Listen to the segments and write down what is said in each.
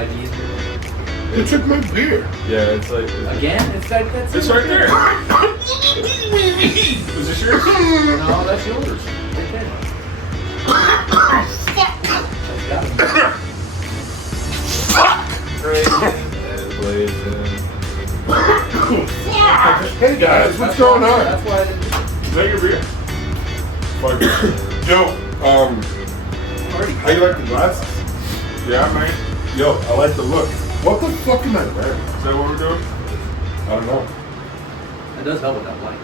ID. You took my beer. Yeah, it's like... Again? It's right there. Is this yours? No, that's yours. Right there. Hey guys, what's going on? That's why I didn't. Is that your beer? Fuck it. Yo, how you like the glasses? Yeah, man. Yo, I like the look. What the fuck am I wearing? Is that what we're doing? I don't know. It does help with that light.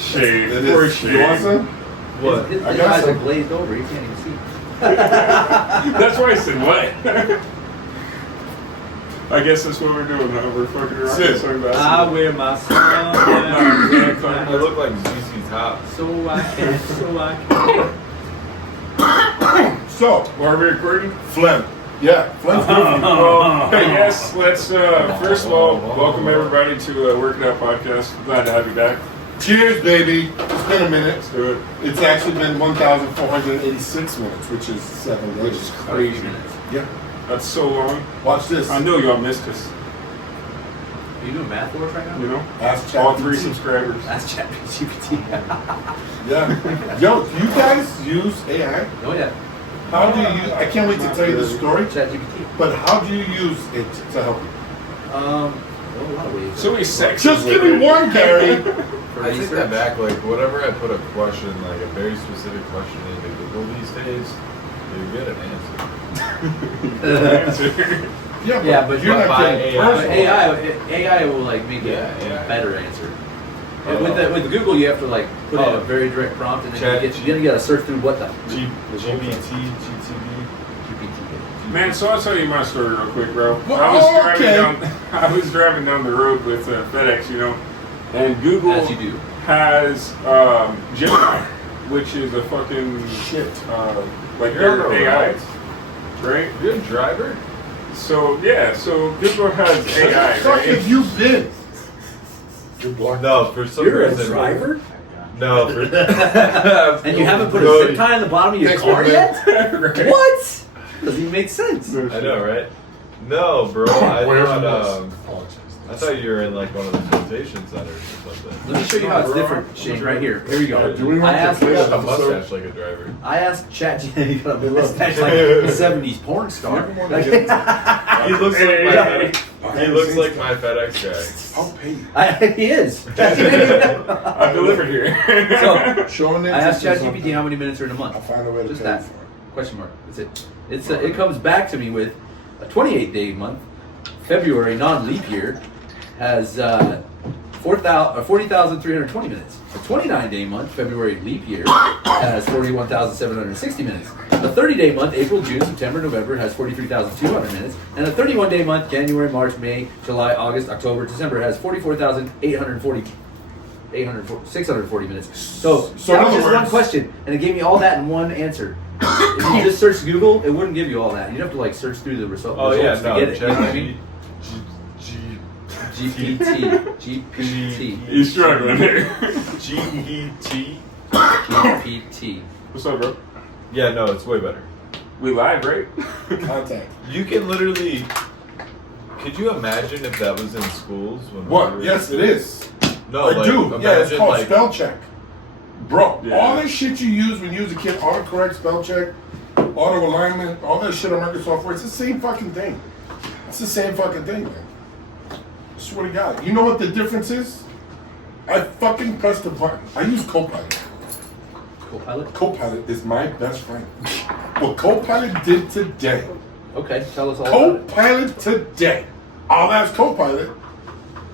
Shade. It Poor is. shade. You want some? What? His I got eyes some. are glazed over. You can't even see. That's why I said what? I guess that's what we're doing now. We're fucking around with sunglasses. I wear my sun. I look like ZZ Top. So I can. So, Are we recording? Phlegm. Yeah, phlegm's good for you. Well, hey, yes, let's, first of all, welcome everybody to Working Out Podcast. Glad to have you back. Cheers, baby. It's been a minute. Let's do it. It's actually been 1,486 minutes, which is 7 days. Which is crazy. Yeah. That's so long. Watch this. I know y'all missed us, Are you doing math for us right now? you know? Ask All ChatGPT. 3 subscribers. That's ChatGPT. Yeah. Yo, do you guys use AI? Oh yeah. How do you use? I can't wait to tell you the story. ChatGPT. But how do you use it to help you? A lot of ways. So many sections. Just give me one, Gary. For I take research. that back, like, whatever I put a question, like a very specific question into Google these days, you get an answer. Yeah, but you're not by getting AI. personal. AI will like make it Yeah, yeah. a better answer. And with Google, you have to like put in a very direct prompt, and then you gotta search through what the GBT. GPT. Man, so I'll tell you my story real quick, bro. Well, I was okay. driving down the road with FedEx, you know, and Google As you do. has Gemini, which is a fucking Shit. like You're their on the AI, road. right? You're a driver? So yeah, so Google has AI, Fuck right? have you been? You're blocked. No, for some You're a reason. driver, No, for, and you haven't put a No, zip tie on the bottom of your Thanks, car man. yet? Right? What? Doesn't even make sense. I know, right? No, bro. Where's I thought you were in like one of the flotation centers or something. Let me show you how it's different, Shane. Right here. Here we go. Do we want I asked. to You got a episode? mustache like a driver. I asked ChatGPT. You got a mustache like a '70s porn star. He looks like my FedEx. He looks like my FedEx guy. I'll pay you. He is. I delivered here. So Showing it. I asked ChatGPT how many minutes are in a month. I'll find a way to Just pay you that. for it. Question mark. That's it. It comes back to me with a 28-day month. February non-leap year has 40,320 minutes. A 29-day month, February leap year, has 41,760 minutes. A 30-day month, April, June, September, November, has 43,200 minutes. And a 31-day month, January, March, May, July, August, October, December, has 640 minutes. So So that in was other just one words- question, and it gave me all that in one answer. If you just search Google, it wouldn't give you all that. You'd have to like search through the results Oh yeah, to no. get it. You know what I mean? GPT. He's struggling here. GPT. GPT. What's up, bro? Yeah, no, it's way better. We live, right? Contact. You can literally. Could you imagine if that was in schools? When we What? were- Yes, it is. No, I like, do. Yeah, it's imagine, called like, spell check. Bro, Yeah. all that shit you use when you was a kid, autocorrect, spell check, auto alignment, all that shit on Microsoft Word, it's the same fucking thing. It's the same fucking thing, man. I swear to God. You know what the difference is? I fucking pressed the button. I use Copilot. Copilot? Copilot is my best friend. What Copilot did today. Okay, tell us all about it. Copilot today. I'll ask Copilot.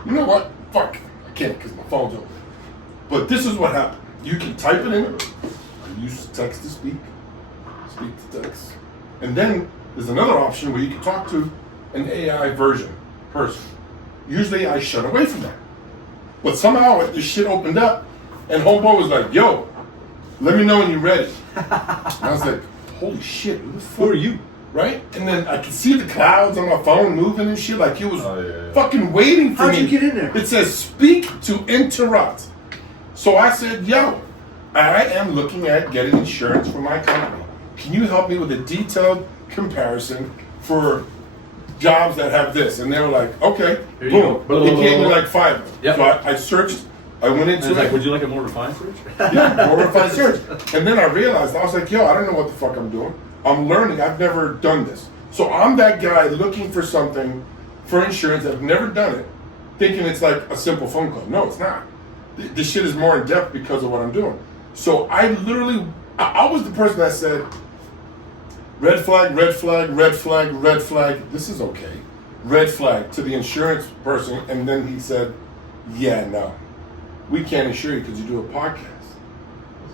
You know what? Fuck. I can't because my phone's open. But this is what happened. You can type it in. You use text to speak. Speak to text. And then there's another option where you can talk to an AI version person. Usually I shut away from that. But somehow this shit opened up and homeboy was like, yo, let me know when you're ready. And I was like, holy shit, who the fuck are you? Right? And then I could see the clouds on my phone moving and shit like he was fucking waiting for me. How'd you get in there? It says speak to interrupt. So I said, yo, I am looking at getting insurance for my company. Can you help me with a detailed comparison for jobs that have this, and they were like, okay, Here you boom. go. It gave me like 5 of them. Yep. So I searched. I went And into it's it. like, would you like a more refined search? Yeah, more refined search. And then I realized, I was like, yo, I don't know what the fuck I'm doing. I'm learning. I've never done this. So I'm that guy looking for something for insurance. I've never done it, thinking it's like a simple phone call. No, it's not. This shit is more in depth because of what I'm doing. So I literally, I was the person that said, red flag, red flag, red flag, red flag. This is okay. Red flag to the insurance person. And then he said, yeah, no. We can't insure you because you do a podcast.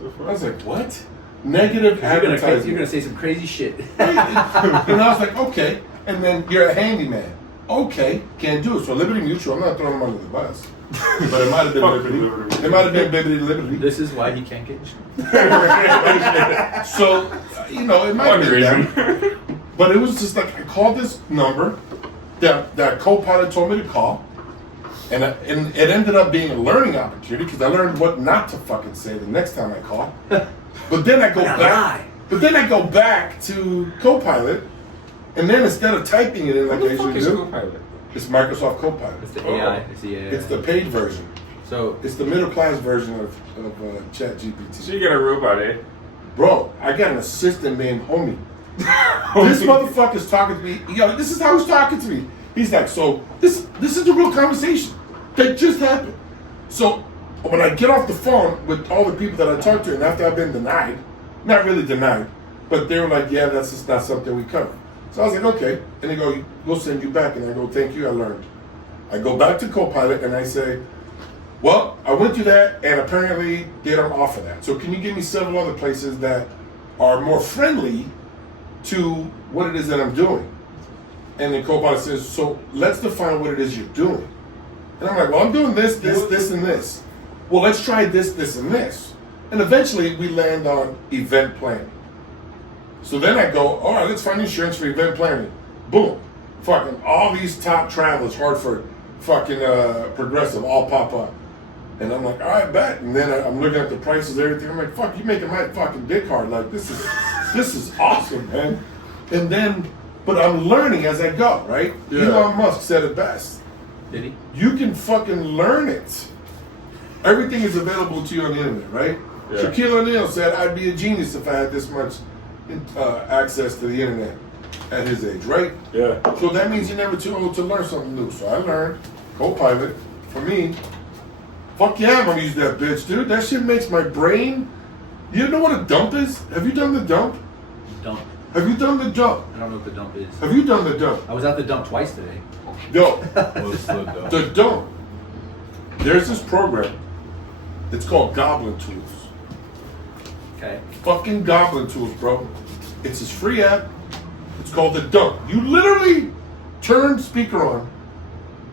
I was like, what? Negative advertising. You're gonna say some crazy shit. And I was like, okay. And then you're a handyman. Okay, can't do it. So Liberty Mutual, I'm not throwing them under the bus. But it might have been Liberty. It might have been Liberty. This is why he can't get insurance. So, you know, it might have been them. But it was just like, I called this number that co-pilot told me to call. And it ended up being a learning opportunity because I learned what not to fucking say the next time I call. But then I go back. But then I go back to Copilot, and then instead of typing it in like I usually do, Copilot? it's Microsoft Copilot. It's the AI. It's the AI. It's the paid version. So It's the middle class version of ChatGPT. So you got a robot, eh? Bro, I got an assistant named Homie. This motherfucker's talking to me. Yo, this is how he's talking to me. He's like, so this is the real conversation that just happened. So when I get off the phone with all the people that I talked to, and after I've been denied, not really denied, but they were like, yeah, that's just not something we cover. So I was like, okay. And they go, we'll send you back. And I go, thank you, I learned. I go back to Copilot and I say, well, I went through that and apparently they don't offer that. So can you give me several other places that are more friendly to what it is that I'm doing? And then Copilot says, so let's define what it is you're doing. And I'm like, well, I'm doing this, and this. Well, let's try this, and this. And eventually we land on event planning. So then I go, all right, let's find insurance for event planning. Boom. Fucking all these top travelers, Hartford, fucking Progressive, all pop up. And I'm like, all right, bet. And then I'm looking at the prices, everything. I'm like, fuck, you making my fucking dick hard. Like, this is awesome, man. And then, but I'm learning as I go, right? Yeah. Elon Musk said it best. did he? You can fucking learn it. Everything is available to you on the internet, right? Yeah. Shaquille O'Neal said, I'd be a genius if I had this much access to the internet at his age, right? Yeah. So that means you're never too old to learn something new. So I learned Copilot. For me, fuck yeah, I'm gonna use that bitch, dude. That shit makes my brain. You know what a dump is? Have you done the dump? Dump. Have you done the dump? I don't know what the dump is. Have you done the dump? I was at the dump twice today. Yo, What's the dump? the dump. There's this program. It's called Goblin Tools. Okay. Fucking Goblin Tools, bro. It's this free app. It's called the Dump. You literally turn speaker on,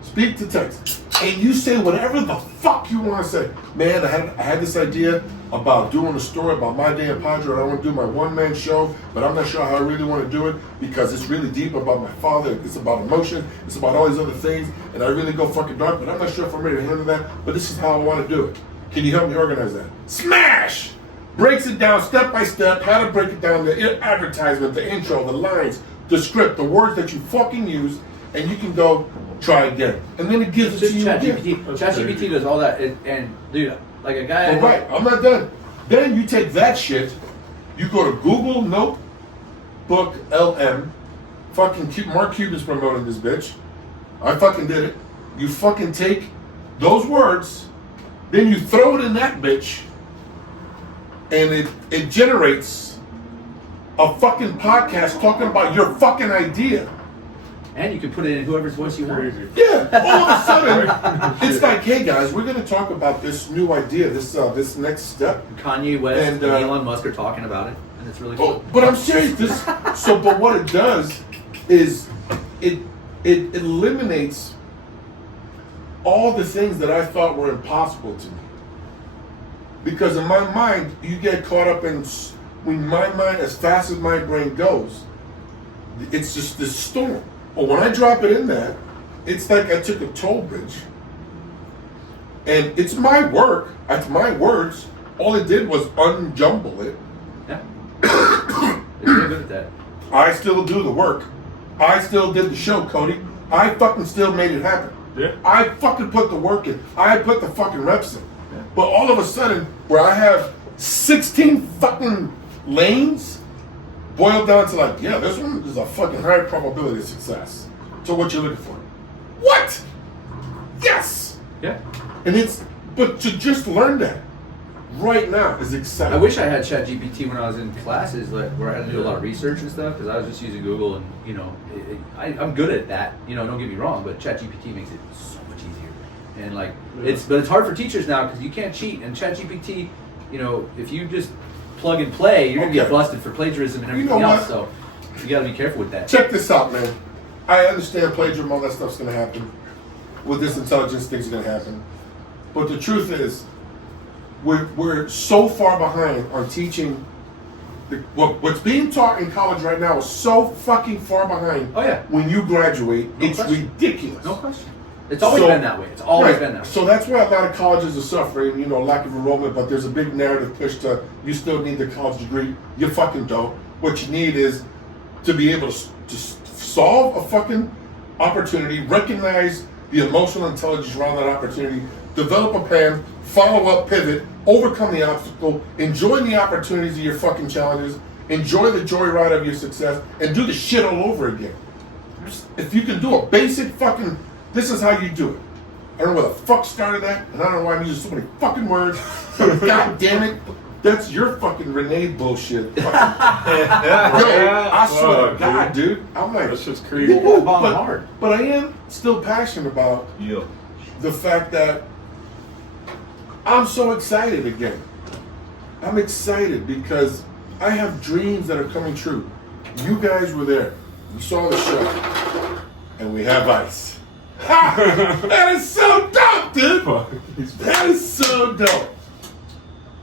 speak to text, and you say whatever the fuck you want to say. Man, I had this idea about doing a story about my day in Padre. I want to do my one-man show, but I'm not sure how I really want to do it because it's really deep about my father. It's about emotion. It's about all these other things, and I really go fucking dark, but I'm not sure if I'm ready to handle that, but this is how I want to do it. Can you help me organize that? Smash! Breaks it down step by step, how to break it down, the advertisement, the intro, the lines, the script, the words that you fucking use, and you can go try again. And then it gives it to you again. ChatGPT does all that, and dude, like a guy. All right, I'm not done. Then you take that shit, you go to Google Notebook LM, fucking Mark Cuban's promoting this bitch. I fucking did it. You fucking take those words, then you throw it in that bitch, and it generates a fucking podcast talking about your fucking idea. And you can put it in whoever's voice you want. Yeah, all of a sudden, it's like, hey guys, we're going to talk about this new idea, this next step. Kanye West And, and Elon Musk are talking about it, and it's really cool. But I'm serious. But what it does is it eliminates all the things that I thought were impossible to me. Because in my mind, you get caught up in my mind, as fast as my brain goes, it's just this storm. But when I drop it in there, it's like I took a toll bridge. And it's my work, it's my words. All it did was unjumble it. Yeah. They're really good at that. I still do the work. I still did the show, Cody. I fucking still made it happen. Yeah. I fucking put the work in. I put the fucking reps in. Yeah. But all of a sudden, where I have 16 fucking lanes, boiled down to like, yeah, this one is a fucking high probability of success. So what you're looking for? What? Yes. Yeah. And but to just learn that right now is exciting. I wish I had ChatGPT when I was in classes, like where I had to do a lot of research and stuff, because I was just using Google, and I'm good at that. Don't get me wrong, but ChatGPT makes it so much easier. And like it's hard for teachers now because you can't cheat. And ChatGPT, if you just plug and play, you're gonna get busted for plagiarism and everything else. So you got to be careful with that. Check this out, man. I understand plagiarism, all that stuff's gonna happen. With this intelligence, things are gonna happen. But the truth is, we're so far behind on teaching. What's being taught in college right now is so fucking far behind. Oh yeah. When you graduate, No it's question. ridiculous. No question. It's always been that way. It's always been that way. So that's why a lot of colleges are suffering, lack of enrollment, but there's a big narrative push to, you still need the college degree. You fucking don't. What you need is to be able to solve a fucking opportunity, recognize the emotional intelligence around that opportunity, develop a plan, follow up, pivot, overcome the obstacle, enjoy the opportunities of your fucking challenges, enjoy the joyride of your success, and do the shit all over again. If you can do a basic fucking, this is how you do it. I don't know where the fuck started that, and I don't know why I'm using so many fucking words, but god damn it, that's your fucking Renee bullshit. Yo, I swear to God, dude. I'm like, That's just crazy. but I am still passionate about the fact that I'm so excited again. I'm excited because I have dreams that are coming true. You guys were there. You saw the show. And we have ice. Ha! That is so dope, dude! That is so dope.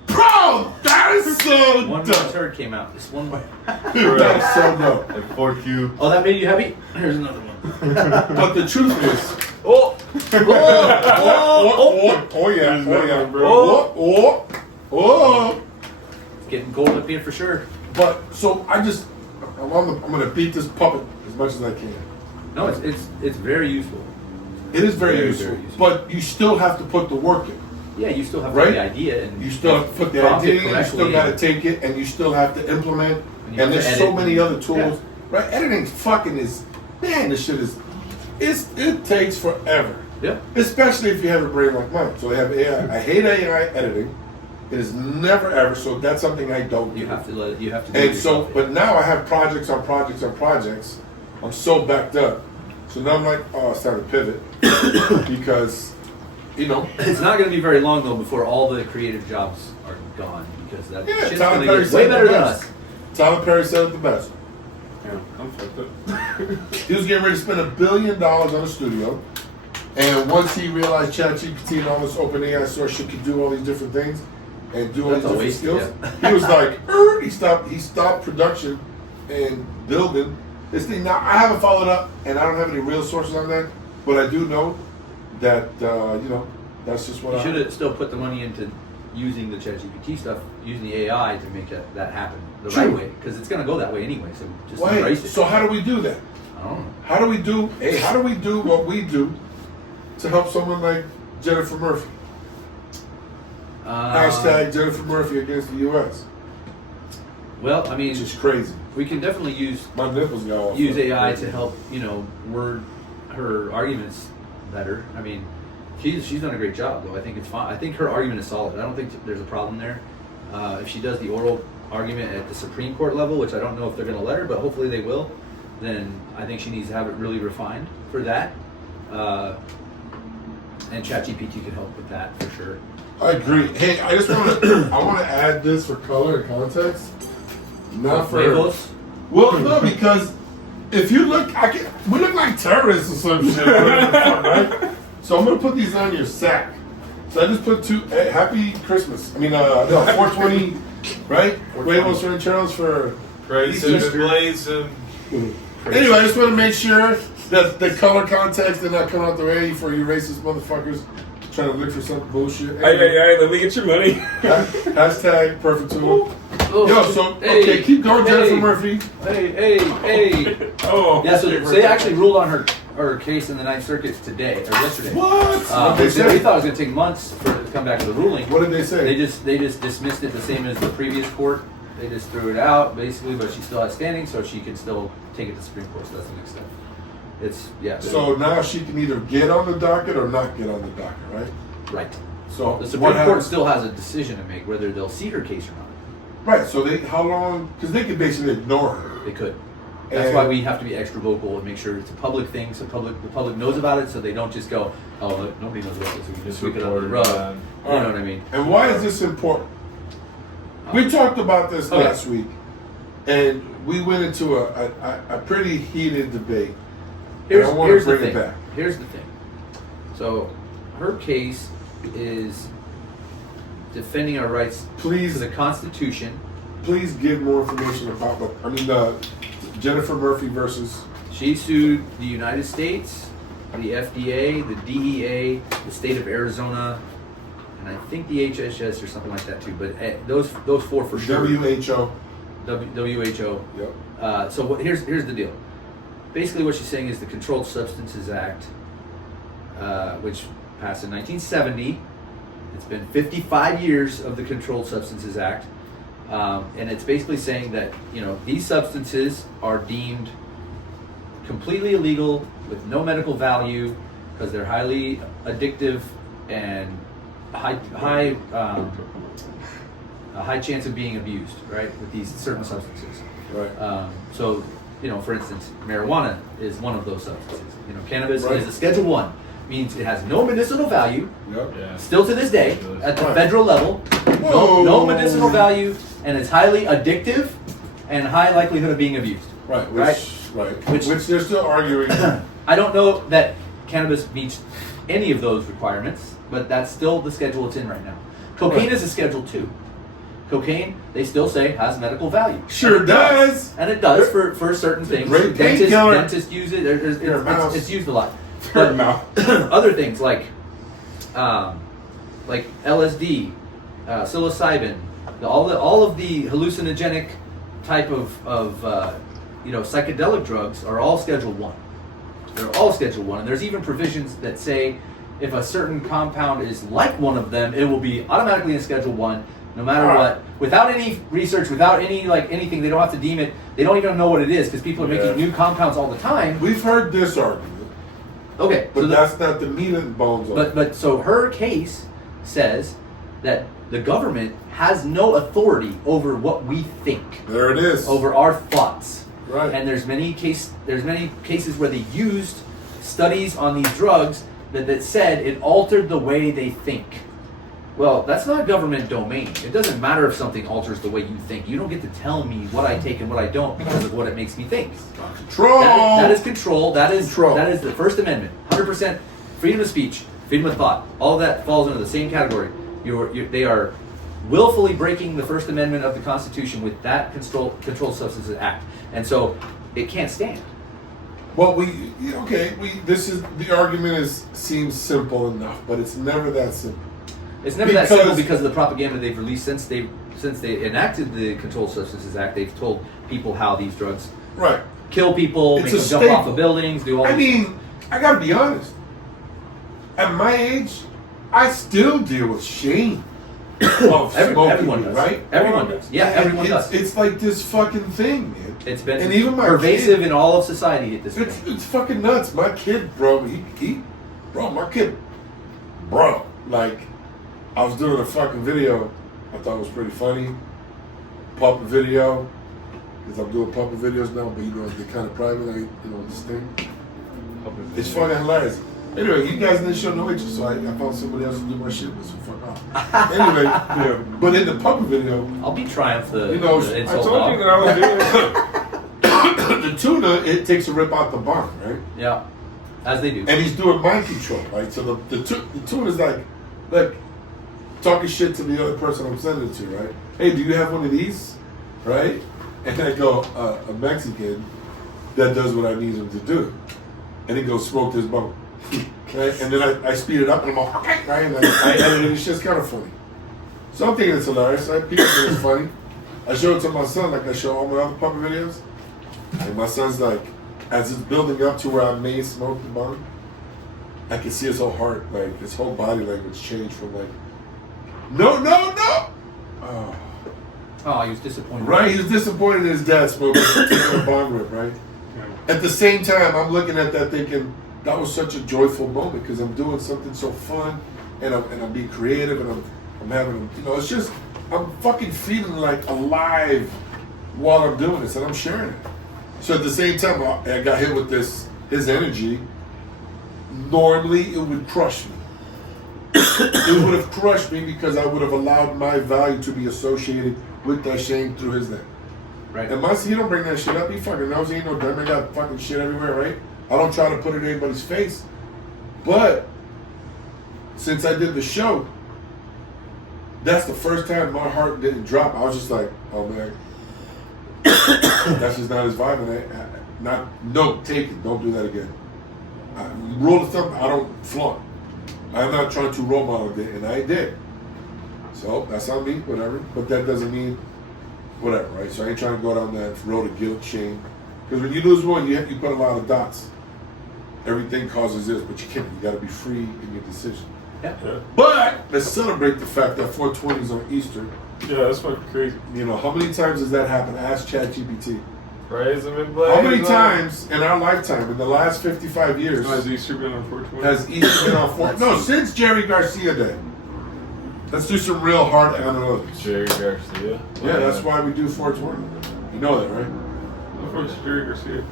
Bro, that is so One dope. more turd came out. This one way. Dude, that is so dope. Like 4 cubes. Oh, that made you happy? Here's another one. But the truth is, Oh yeah, It's getting cold up here for sure. But so I'm gonna beat this puppet as much as I can. No, it's very useful. It is very Very, useful, very useful. but you still have to put the work in. Yeah, you still have Right? the idea, and You still have to put the prompt it idea in, you still correctly, got to and- take it, and you still have to implement. And you have And to there's so edit many and- other tools. Right? Editing fucking is, man, this shit is, it takes forever. Yeah. Especially if you have a brain like mine. So they have AI. I hate AI editing. It is never ever, so that's something I don't do. You have to let it. You have to. Do And it so, yourself. but now I have projects on projects on projects. I'm so backed up. So now I'm like, oh, it's time to pivot. Because, it's not going to be very long though before all the creative jobs are gone, because that Yeah, shit's Tyler going Perry to get said way it better the than best. us. Tyler Perry said it the best. Yeah, I'm fucked up. He was getting ready to spend $1 billion on a studio. And once he realized ChatGPT and all this open AI source shit could do all these different things and do all That's a these different waste, skills, he was like, he stopped production and building this thing. Now, I haven't followed up, and I don't have any real sources on that, but I do know that, that's just what You I... should have still put the money into using the ChatGPT stuff, using the AI to make that happen the True. right way, because it's going to go that way anyway. So just Wait, embrace it. so how do we do that? I don't know. How do we do what we do to help someone like Jennifer Murphy? Hashtag Jennifer Murphy against the U.S. Well, I mean, Which is crazy. we can definitely use My nipples got all use fucking AI crazy. to help word her arguments better. I mean, she's done a great job though. I think it's fine. I think her argument is solid. I don't think there's a problem there. If she does the oral argument at the Supreme Court level, which I don't know if they're going to let her, but hopefully they will, then I think she needs to have it really refined for that. And ChatGPT can help with that for sure. I agree. Hey, I just want to add this for color and context. Not for Huevos? well, no, because if you look, we look like terrorists or some shit, right? So I'm gonna put these on your sack. So I just put Happy Christmas. I mean, 420, right? Huevos rancheros for Praise Easter. and blaze and Anyway, I just want to make sure that the color context did not come out the way for you racist motherfuckers trying to look for some bullshit. Hey, let me get your money. Hashtag perfect tool. Oh, Yo, so, hey, okay, keep going, Jennifer Murphy. Hey. Oh. Yeah, so they actually ruled on her case in the Ninth Circuit today, or yesterday. What? What We they say? thought it was going to take months for it to come back to the ruling. What did they say? They just dismissed it the same as the previous court. They just threw it out, basically, but she still has standing, so she can still take it to Supreme Court, so that's the next step. It's, yeah. So now she can either get on the docket or not get on the docket, right? Right. So The what Supreme Court happens- still has a decision to make whether they'll seat her case or not. Right, so how long, because they could basically ignore her. They could. That's And- why we have to be extra vocal and make sure it's a public thing, so the public knows about it, so they don't just go, oh, look, nobody knows about this, we can just sweep it under the rug. You know what I mean? And why is this important? We talked about this Okay. last week, and we went into a pretty heated debate. Here's, and I want to here's the bring it thing. back. Here's the thing. So, her case is defending our rights Please- to the Constitution. Please give more information about Jennifer Murphy versus. She sued the United States, the FDA, the DEA, the state of Arizona, and I think the HHS or something like that too. But those four for sure. WHO. WHO. Yep. So here's the deal. Basically, what she's saying is the Controlled Substances Act, which passed in 1970. It's been 55 years of the Controlled Substances Act, and it's basically saying that these substances are deemed completely illegal with no medical value because they're highly addictive and a high chance of being abused, right? With these certain substances. Right. So, for instance, marijuana is one of those substances. Cannabis Right. is a Schedule 1, means it has no medicinal value. Yep. Yeah. Still to this day, at the Right. federal level, Whoa. no medicinal value, and it's highly addictive and high likelihood of being abused. Right. Which- Which they're still arguing. I don't know that cannabis meets any of those requirements, but that's still the schedule it's in right now. Cocaine Right. is a Schedule 2. Cocaine, they still say, has medical value. Sure And it does. And it does for certain things. great painkiller. Dentists use it. Your mouse. It's used a lot. Your But mouth. other things like LSD, psilocybin, all of the hallucinogenic type of psychedelic drugs are all Schedule 1. They're all Schedule 1, and there's even provisions that say if a certain compound is like one of them, it will be automatically in Schedule 1, no matter what, without any research, without any anything. They don't have to deem it. They don't even know what it is because people are making new compounds all the time. We've heard this argument, Okay, but so that's not the meat and bones of it. but so her case says that the government has no authority over what we think, There it is. over our thoughts. Right. And there's many cases where they used studies on these drugs that said it altered the way they think. Well, that's not government domain. It doesn't matter if something alters the way you think. You don't get to tell me what I take and what I don't because of what it makes me think. Control. That is control. That is Control. That is the First Amendment. 100% freedom of speech, freedom of thought. All of that falls under the same category. They are willfully breaking the First Amendment of the Constitution with that Controlled Substances Act, and so it can't stand. Well, the argument seems simple enough, but it's never that simple. It's never that simple because of the propaganda they've released since they enacted the Controlled Substances Act. They've told people how these drugs Right. kill people, It's make a them jump staple. off of buildings, do all. I mean, I gotta be honest. At my age, I still deal with shame of smoking, everyone does. right? Everyone does. Yeah, everyone does. It's like this fucking thing, man. It's been and even my pervasive kid, in all of society at this point. It's fucking nuts. My kid, bro, like, I was doing a fucking video. I thought it was pretty funny. Puppet video. Because I'm doing puppet videos now, but they're kind of private, this thing. It's fucking hilarious. Anyway, you guys didn't show no interest, so I found somebody else to do my shit with, so fuck off. Anyway, but in the puppet video, I'll be Triumph the You know, the I insult told dog. you that I was doing it. the tuna, it takes a rip out the bottom, right? Yeah, as they do. And he's doing mind control, right? So the tuna's like, talking shit to the other person I'm sending it to, right? Hey, do you have one of these? Right? And I go, a Mexican that does what I need him to do. And he goes, smoke this bone. Right? And then I speed it up and I'm all, right? And I edit it. It's just kind of funny. So I'm thinking it's hilarious. Right? People think it's funny. I show it to my son like I show all my other puppet videos. And my son's like, as it's building up to where I may smoke the bong, I can see his whole heart, like his whole body language change from like, no. Oh, he was disappointed. Right, he was disappointed in his dad smoking a bong rip, right? At the same time, I'm looking at that thinking, that was such a joyful moment because I'm doing something so fun and I'm being creative and I'm having, it's just, I'm fucking feeling like alive while I'm doing this and I'm sharing it. So at the same time, I got hit with his energy. Normally, it would crush me. It would have crushed me because I would have allowed my value to be associated with that shame through his name. Right. And he don't bring that shit up. He fucking knows he ain't no dumb. He got fucking shit everywhere, right? I don't try to put it in anybody's face. But since I did the show, that's the first time my heart didn't drop. I was just like, oh man, that's just not his vibe. And take it. Don't do that again. Rule of thumb, I don't flaunt. I'm not trying to role model it, and I did. So that's on me, whatever. But that doesn't mean whatever, right? So I ain't trying to go down that road of guilt, shame. Because when you lose one, you put a lot of dots. Everything causes this, but you can't. You got to be free in your decision. Yeah. But let's celebrate the fact that 420 is on Easter. Yeah, that's fucking crazy. How many times does that happen? Ask ChatGPT. Praise him and blaze How many him. times in our lifetime, in the last 55 years, Has Easter been on 420? has Easter been on 420? No, since Jerry Garcia Day. Let's do some real hard analytics. Jerry Garcia. Yeah, that's why we do 420. You know that, right? What the fuck's Jerry Garcia?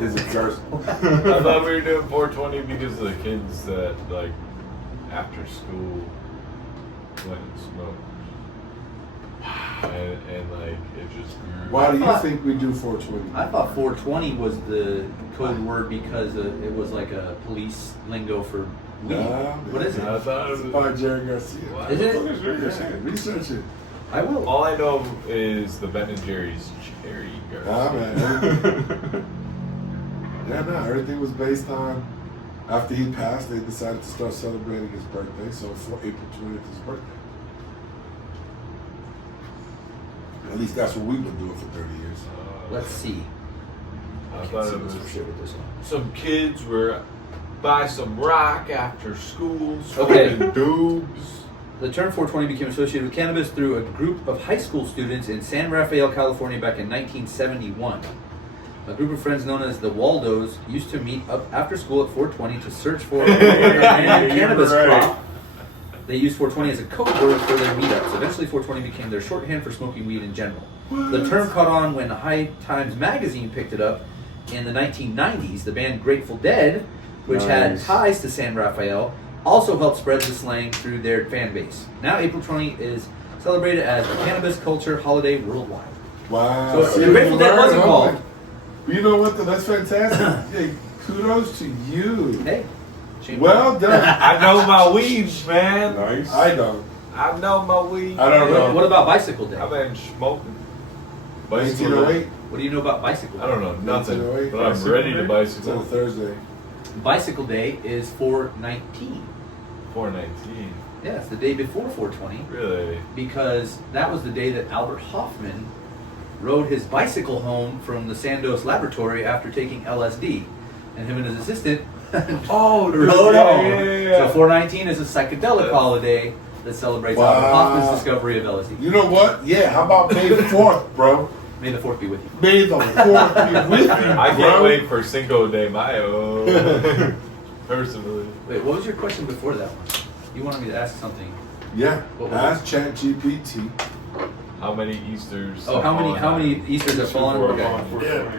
Is it Garcia? I thought we were doing 420 because of the kids that, like, after school went and smoked. And like, it just grew. Why do you think we do 420? I thought 420 was the code word because it was like a police lingo for weed. Nah, What is it? I thought it It's was. by Jerry Garcia. What? Is What it? the fuck is Jerry Garcia? Yeah, research it. I will. All I know is the Ben and Jerry's Cherry Ah, Garcia. man. Yeah, no, everything was based on, after he passed, they decided to start celebrating his birthday, so for April 20th is his birthday. At least that's what we've been doing for 30 years. Let's see. I Can't thought see it what's was for shit with this one. some kids were buy some rock after school, Okay. smoking doobs. The term 420 became associated with cannabis through a group of high school students in San Rafael, California back in 1971. A group of friends known as the Waldos used to meet up after school at 420 to search for a random cannabis right. crop. They used 420 as a code word for their meetups. Eventually, 420 became their shorthand for smoking weed in general. The term caught on when High Times magazine picked it up in the 1990s. The band Grateful Dead, which had Nice. ties to San Rafael, also helped spread the slang through their fan base. Now, April 20 is celebrated as a cannabis culture holiday worldwide. Wow. So, See, the Grateful Dead learn, wasn't huh? called. You know what? That's fantastic. Hey, kudos to you. Hey, shame Well done. I know my weeds, man. Nice. I don't. I know my weeds. I don't know. What about Bicycle Day? I've been smoking. Bicycle 1908. What do you know about Bicycle Day? I don't know nothing, 1908. but I'm Bicycle ready to day? It's on a bicycle. Thursday. Bicycle Day is 419. 419. Yeah, it's the day before 420 Really? because that was the day that Albert Hoffman rode his bicycle home from the Sandoz laboratory after taking LSD. And him and his assistant Oh, rode home. yeah. So 419 is a psychedelic holiday that celebrates Albert Wow. Hoffman's discovery of LSD. You know what? Yeah, how about May 4th, bro? May the 4th be with you. May the 4th be with you, I can't bro. wait for Cinco de Mayo. Personally. Wait, what was your question before that one? You wanted me to ask something. Yeah, What was ask ChatGPT. How many Easters? Oh, how many Easters have fallen? Okay. Yeah.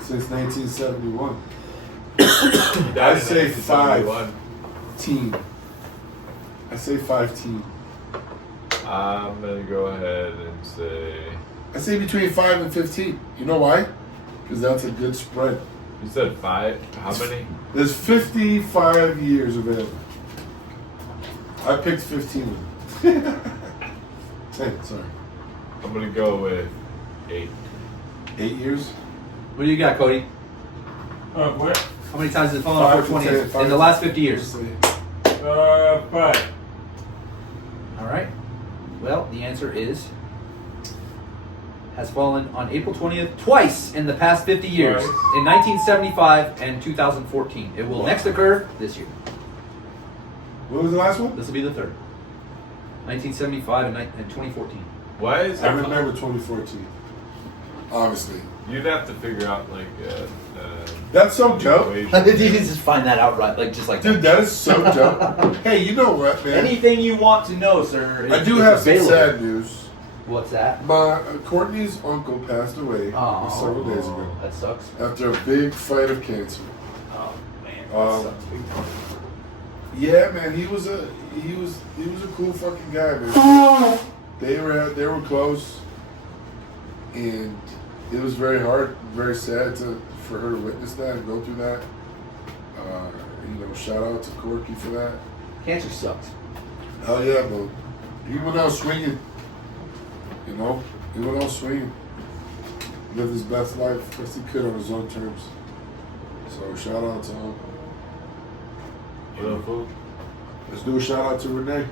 Since 1971. He died I'd in say 1971. Teen. I say 5 teen. I'm gonna go ahead and say. I say between 5 and 15. You know why? Because that's a good spread. You said 5. How many? There's 55 years available. I picked 15 of them. 10, sorry. I'm gonna go with 8. 8 years? What do you got, Cody? What? How many times has it fallen on 5 to 420 10, in the last 50 years? 5. All right. Well, the answer is has fallen on April 20th twice in the past 50 years, Twice. in 1975 and 2014. It will next occur this year. What was the last one? This will be the third. 1975 and 2014. Why is I it? remember 2014. Obviously. You'd have to figure out like That's so dope. You can just find that out right, just like Dude, that is so dope. Hey, you know what, man? anything you want to know, sir. I do it's have some available. sad news. What's that? My Courtney's uncle passed away several days ago That sucks. after a big fight of cancer. Oh man, that Um, sucks big time. Yeah, man, he was a cool fucking guy, man. They were close, and it was very hard, very sad for her to witness that and go through that. Shout out to Corky for that. Cancer sucks. Hell yeah, but he went out swinging. He went out swinging. Lived his best life, best he could on his own terms. So shout out to him. What up, fool? Let's do a shout out to Renee.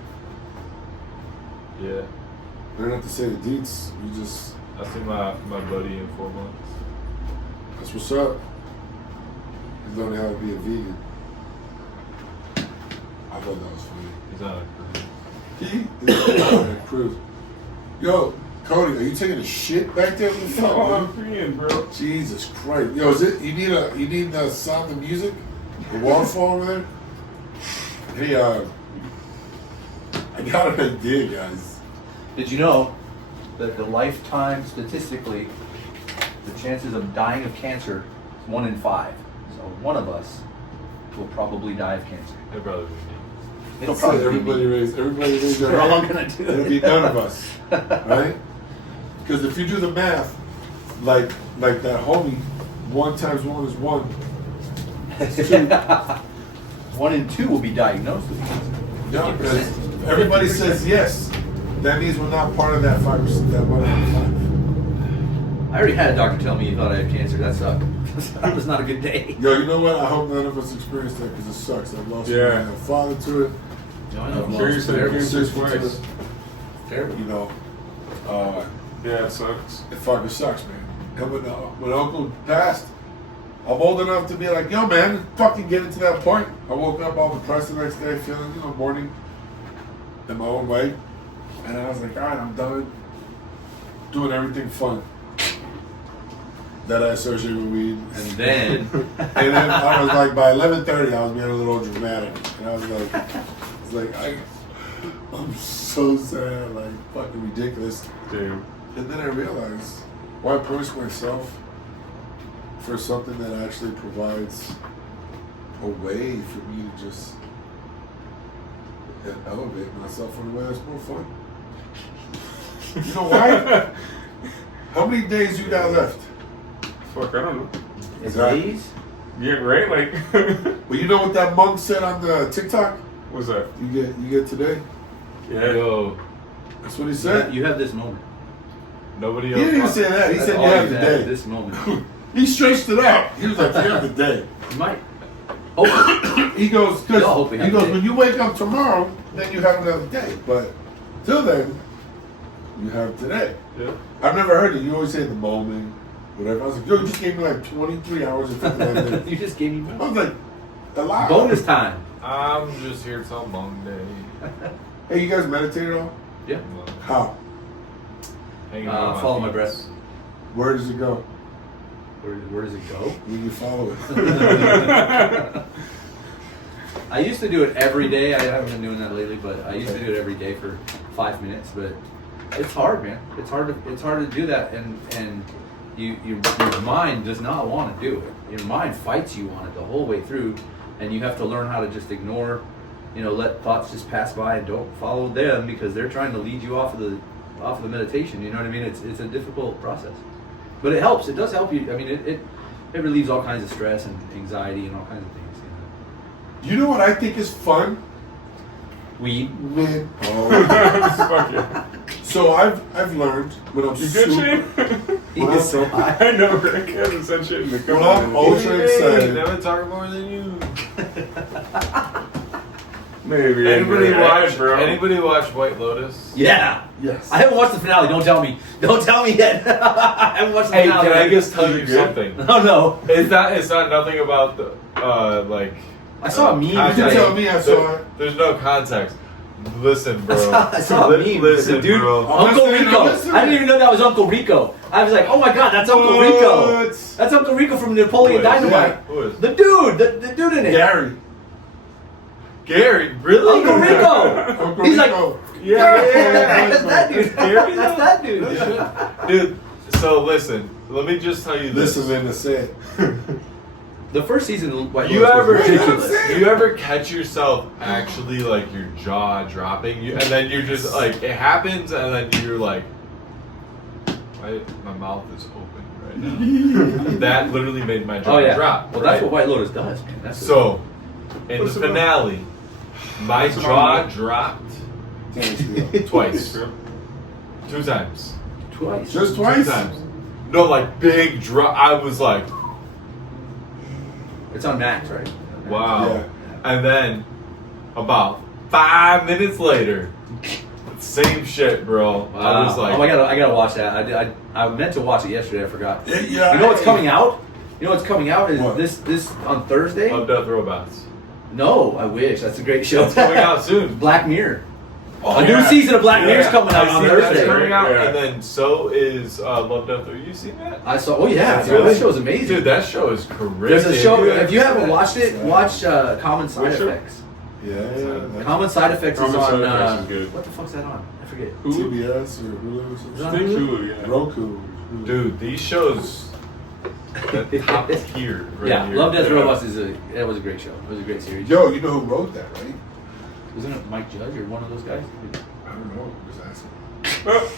Yeah, We don't have to say the deets. We just, I see my buddy in 4 months. that's what's up. He's learning how to be a vegan. I thought that was funny. He's on a cruise. He is on a cruise. Yo, Cody, are you taking a shit back there? What the fuck, Oh, I'm man? freeing, bro. Jesus Christ. Yo, is it, you need the sound of music? The waterfall over there? Hey, I got an idea, guys. Did you know that the lifetime, statistically, the chances of dying of cancer is 1 in 5. So one of us will probably die of cancer. He'll probably be me. It'll So probably everybody be me. raise their We're all hand. gonna do It'll it. be none of us, right? Because if you do the math, like that homie, 1 times 1 is 1. 1 in 2 will be diagnosed with cancer. No, 50%. because everybody says yes. That means we're not part of that 5%. That 1.5. I already had a doctor tell me he thought I had cancer. That sucked. That was not a good day. Yo, you know what? I hope none of us experience that because it sucks. I've lost Yeah. my father to it. No, I I've know. lost Curious my that terrible cancer sister to twice. it. Terrible. You know, Yeah, it sucks. it fucking sucks, man. And when Uncle passed, I'm old enough to be like, yo, man, fucking get it to that point. I woke up all depressed the next day, feeling, mourning in my own way. And I was like, all right, I'm done doing everything fun that I associate with weed. And then, And then I was like, by 11:30, I was being a little dramatic. And I was like, I'm so sad, like fucking ridiculous. Dude. And then I realized, why punish myself for something that actually provides a way for me to just elevate myself in a way that's more fun? You know why? How many days you got left? Fuck, I don't know. Exactly. days? Yeah, right? Like, Well, you know what that monk said on the TikTok? what's that? You get today. Yeah. Yo, That's what he said. You have this moment. nobody He else. didn't even say that. He That's said all you have you the have, day. this moment. He stretched it out. He was like, you have the day. You might. Hopefully. He goes, We all hope we have the day. when you wake up tomorrow, then you have another day. But till then, you have today. Yeah. I've never heard it. You always say the moment, whatever. I was like, yo, you just gave me like 23 hours and 59 minutes. You just gave me I was like, a lot. bonus time. I'm just here till Monday. Hey, you guys meditate at all? Yeah. How? Hanging out Follow my breath. Where does it go? Where does it go? When you follow it. I used to do it every day. I haven't been doing that lately, but I used to do it every day for 5 minutes. But it's hard, man. It's hard to do that, and your mind does not want to do it. Your mind fights you on it the whole way through, and you have to learn how to just ignore, let thoughts just pass by and don't follow them because they're trying to lead you off of the meditation. You know what I mean? It's a difficult process, but it helps. It does help you. I mean, it relieves all kinds of stress and anxiety and all kinds of things. You know what I think is fun? Weed. When, Fuck yeah. so I've learned when I'm You good, Shane? He gets so high. I know, Rick hasn't said shit in the When I'm couple ultra Hey, excited. never talk more than you. Maybe. Anybody watch White Lotus? Yeah. Yes. I haven't watched the finale. Don't tell me. Don't tell me yet. I haven't watched the Hey, finale. can I just tell Is you it good? something? No, no. It's not nothing about the like. I saw a meme. You context. can tell me I saw it. There's no context. Listen, bro. I saw a meme. Listen, Dude, bro. Uncle listening, Rico. I'm listening. I didn't even know that was Uncle Rico. I was like, oh my god, that's Uncle Rico. What? That's Uncle Rico from Napoleon Who is? Dynamite. Who is? The dude, the dude in it. Gary. Gary, really? Uncle Rico. Uncle He's like, Rico. that's that dude. Gary, That's that dude. Dude, so listen. Let me just tell you this. Listen in the set. The first season of White You Lotus ever, was ridiculous. you ever catch yourself actually like your jaw dropping, and then you're just like it happens, and then you're like, my mouth is open right now. That literally made my jaw Oh yeah. drop. Well, right? that's what White Lotus does, man. That's So, in What's the it about? finale, my What's it jaw about? dropped Thanks, twice, True. 2 times, twice. Just 2 twice? times. No, like big drop. I was like, It's on Max, right? wow. Yeah. And then about 5 minutes later, same shit, bro. I was like, oh, I gotta watch that. I meant to watch it yesterday. I forgot. Yeah. You know what's coming out? You know what's coming out is What? this on Thursday. Love Death Robots. No, I wish. That's a great show. It's coming out soon. Black Mirror. Oh, A new yeah. season of Black Yeah. Mirror's coming out I on see that's Thursday. coming out, Yeah. and then so is Love Death. Have you seen that? I saw. Oh yeah, That's dude, really- that show is amazing. Dude, that show is crazy. There's a show. Dude, If you haven't watched it, Yeah. watch Common Side Which show? Effects. Yeah. Common Side Effects Common is on. Side Effects is good. What the fuck's that on? I forget. TBS or Hulu or Is something. that I think Hulu, yeah. Roku. Dude, these shows, that top tier right Yeah, here. Love Death Yeah. Robots that was a great show. It was a great series. Yo, you know who wrote that, right? Wasn't it Mike Judge or one of those guys? I don't know. Just asking.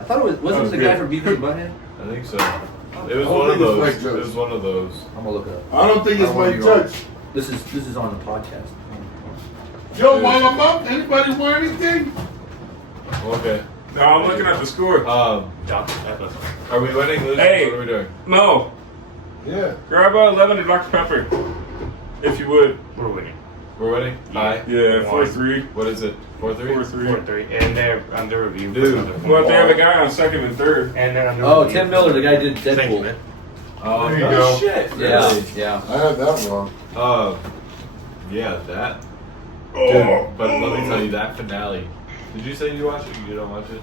I thought it was. Wasn't was it the guy good. from Beavis and Butthead? I think so. It was I don't one of think it's those. Mike It Judge. was one of those. I'm gonna look it up. I don't think it's I don't wanna Mike be wrong. Judge. This is on the podcast. Yo, while I'm up, anybody want anything? Okay. No, I'm looking at the score. Are we winning? Losing? Hey. What are we doing? No, Yeah. grab 11 of Dr. Pepper, if you would. We're winning. We're winning? Aye. Yeah, One. 4-3. What is it? 4-3? 4-3. 4-3. And they're under review. for Dude. another Well, one. they have a guy on second and third. And they're under Oh, review Tim for Miller, the guy did Thank you, Deadpool. man. Oh, There you no go. shit. Yeah, Really? yeah. I had that wrong. Yeah, that. Oh, Dude, but let me tell you, that finale. Did you say you watched it? You don't watch it?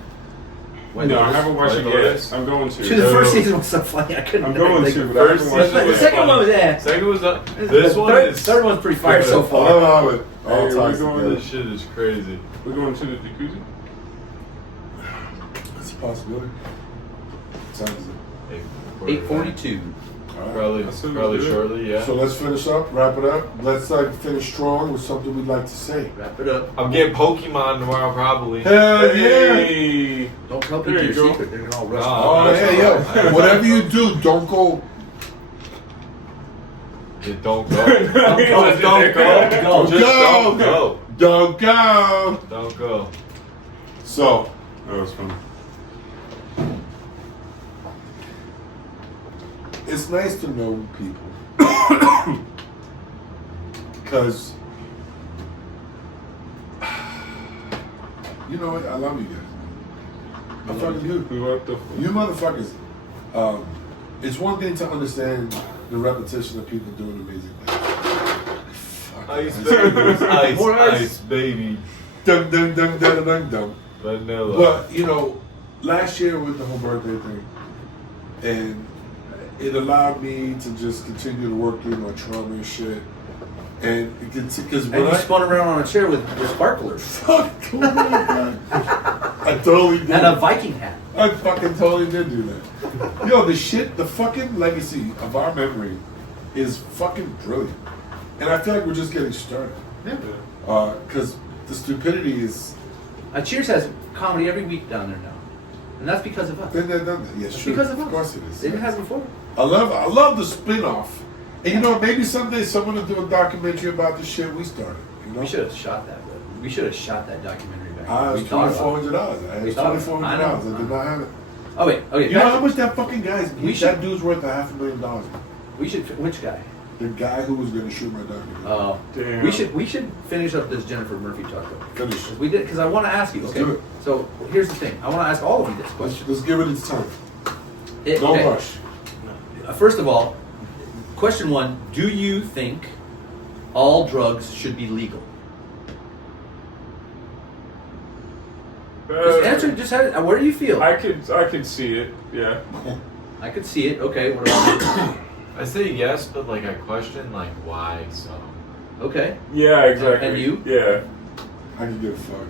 Wait, No, I Lotus? haven't watched it White yet. Lotus. I'm going Dude, to. the first season was so funny. I couldn't. I'm going think to, of but I First haven't watched season it The was yet. second one was Second was up. The This one third, is. third one's pretty fire so I far. don't know it. All Hey, ties we're going together. This shit is crazy. We're going to the jacuzzi? That's a possibility. Sounds it. 8:42. All right. Probably, That sounds probably good. shortly, yeah. So let's finish up, wrap it up. Let's finish strong with something we'd like to say. Wrap it up. I'm getting Pokemon tomorrow, probably. Hell yeah! Hey! Don't tell There people you your go. secret. They're gonna all rush. Oh, Oh that's yeah, all yo! right. Whatever you do, don't go. It don't go. Don't Don't go. Just don't go. Don't go. Don't go. So That was fun. it's nice to know people because you know what? I love you guys. I fucking do. What the You motherfuckers. It's one thing to understand the repetition of people doing amazing things. Ice baby. Ice, More ice. ice baby. Dum dum dum dum dum dum. Vanilla. But you know, last year with the whole birthday thing, and it allowed me to just continue to work through my trauma and shit. And because And when you I spun around on a chair with sparklers fuck, oh my God. I totally did. and a Viking hat. I fucking totally did do that. Yo, the fucking legacy of our memory is fucking brilliant. And I feel like we're just getting started. Yeah. Because the stupidity is. Cheers has comedy every week down there now, and that's because of us. Been there, done that. Yeah, That's sure. because of us. course it is. They didn't have it before. I love the spin-off. And you know, maybe someday someone will do a documentary about the shit we started. You know? We should have shot that. Bro. We should have shot that documentary back. I then. was We thought about it. $2,400. I We had thought- $2,400. I know. I did not have it. Oh wait, okay. You know back- how much that fucking guy's? We that should- dude's worth $500,000. We should. Which guy? The guy who was going to shoot my dog. Damn. We should finish up this Jennifer Murphy talk though. Finish. We did because I want to ask you. Let's Okay. do it. So here's the thing. I want to ask all of you this question. Let's give it its time. Don't Okay. rush. First of all, question one: do you think all drugs should be legal? Just answer. Just where do you feel? I could see it. Yeah. I could see it. Okay. What about I say yes, but like I question like why so. you? Okay. Yeah. Exactly. And you? Yeah. I can give a fuck.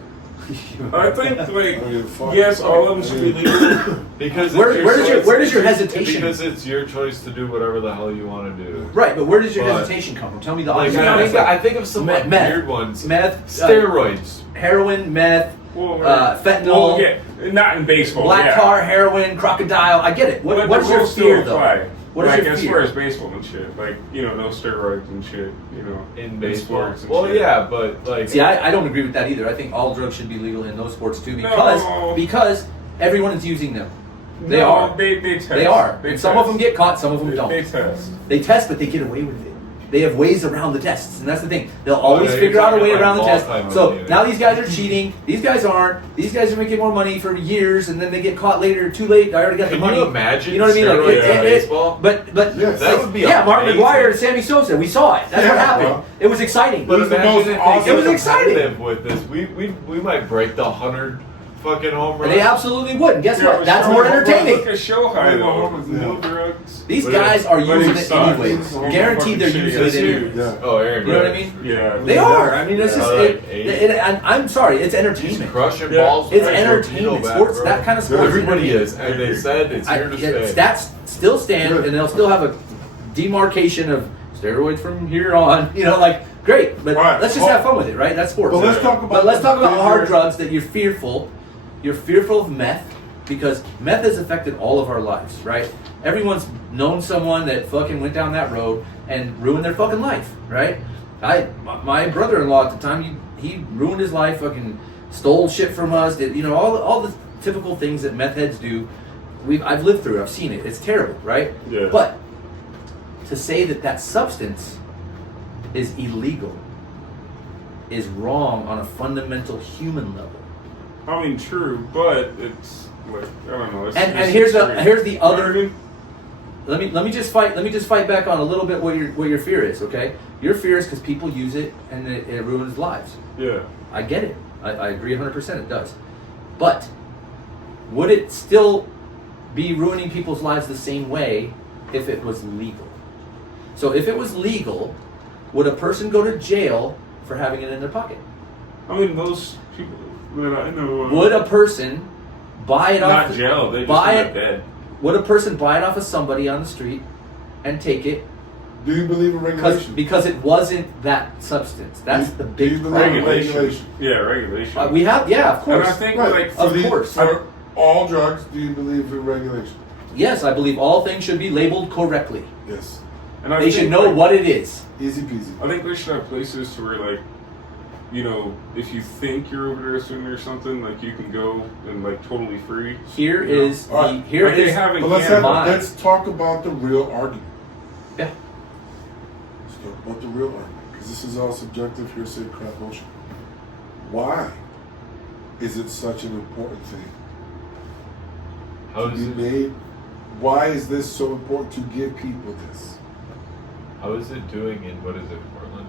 I think I like don't give a fuck. yes, all of them should be legal. Because Where- it's where does your- choice- where does your hesitation- Because it's your choice to do whatever the hell you want to do. Right, but where does your But- hesitation come from? Tell me the Like, honest I think of some like, Meth. weird ones. Meth, Steroids. heroin, meth, Well, fentanyl, well, yeah, not in baseball. black yeah. tar, heroin, crocodile. I get it. But What's the your rules fear still though? apply. What is like your as fear? far as baseball and shit, like no steroids and shit, In baseball. sports and Well, shit. yeah, but like. See, I don't agree with that either. I think all drugs should be legal in those sports too No. because everyone is using them. They No, are. They test. They are. They And some of test. them get caught, some of them They don't. test. They test, but they get away with it. They have ways around the tests, and that's the thing. They'll always yeah, figure you're out a talking way like around the ball test. time So money, now these guys are cheating. These guys aren't. These guys are making more money for years, and then they get caught later. Too late. I already got the Can money. you imagine You know what I mean? steroids in it- baseball? But Yes. That would be yeah, Mark amazing. McGuire and Sammy Sosa. We saw it. That's what Yeah, happened. bro. It was exciting. But It was the imagine most if awesome- they It was get exciting. competitive with this. We might break the 100 fucking home runs. They absolutely would. And guess Yeah, what? but That's Shohei- more Look entertaining. at Shohei though. Yeah. No drugs. These But guys are but using he it sucks. anyways. He's Guaranteed they're fucking using it shitty. anyways. Yeah. Oh, Aaron. You know what I Rodgers. mean? Yeah. They are. I mean, it's just. Like I'm sorry. It's He's entertainment. crushing Yeah. balls. It's with his entertainment. torpedo bat, Sports, bro. that kind of sports. Everybody entertainment. is, and they said it's here to stay. Stats still stand, Good. and they'll still have a demarcation of steroids from here on. You know, like great, but Right. let's just have fun with it, right? That's sports. But let's talk about But let's talk about the hard bigger- drugs that you're fearful. You're fearful of meth because meth has affected all of our lives, right? Everyone's known someone that fucking went down that road and ruined their fucking life, right? My brother-in-law at the time, he ruined his life, fucking stole shit from us, did, you know, all the typical things that meth heads do. I've lived through it, I've seen it. It's terrible, right? Yeah. But to say that that substance is illegal is wrong on a fundamental human level. I mean, true, but it's like I don't know. It's And just here's the extreme. here's the You know what I other. mean? Let me just fight back on a little bit what your fear is. Okay, your fear is because people use it and it ruins lives. Yeah. I get it. I agree 100%. It does. But would it still be ruining people's lives the same way if it was legal? So if it was legal, would a person go to jail for having it in their pocket? I mean, most people that I know. Would a person buy it off? Not jail. They just buy end up it. dead. Would a person buy it off of somebody on the street and take it Do you believe in regulation? because it wasn't that substance? That's the Do you big believe problem. in regulation? Yeah, regulation. We have, yeah, of and course. I think Right. like Of course. For all drugs, do you believe in regulation? Yes, I believe all things should be labeled correctly. Yes. and I They think, should know like, what it is. Easy peasy. I think we should have places to where like, you know, if you think you're overdosing or something, like you can go and like totally free. Here Yeah. is the Alright. here Like, they is have in But Canada. let's talk about the real argument. yeah. Let's talk about the real argument. Because this is all subjective hearsay crap bullshit. Why is it such an important thing How to is be it? made? Why is this so important to give people this? How is it doing in what is it, Portland?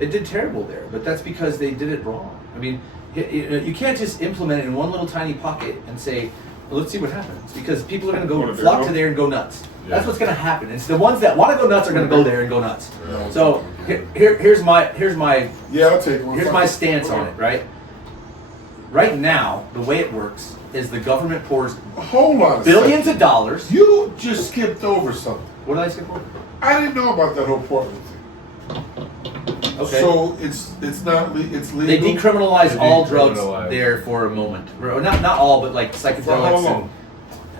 It did terrible there, but that's because they did it wrong. I mean, you can't just implement it in one little tiny pocket and say, well, let's see what happens, because people are going to go flock to there and go nuts. Yeah. That's what's going to happen. It's the ones that want to go nuts are going to go there and go nuts. Yeah. So here's my Yeah, I'll take one. here's my stance on it. Right. Right now, the way it works is the government pours Hold on. billions of dollars. You just skipped over something. What did I skip over? I didn't know about that whole Portland thing. Okay. So it's not it's legal. They decriminalized They all drugs decriminalized. there for a moment. Or not all, but like For how psychedelics. long?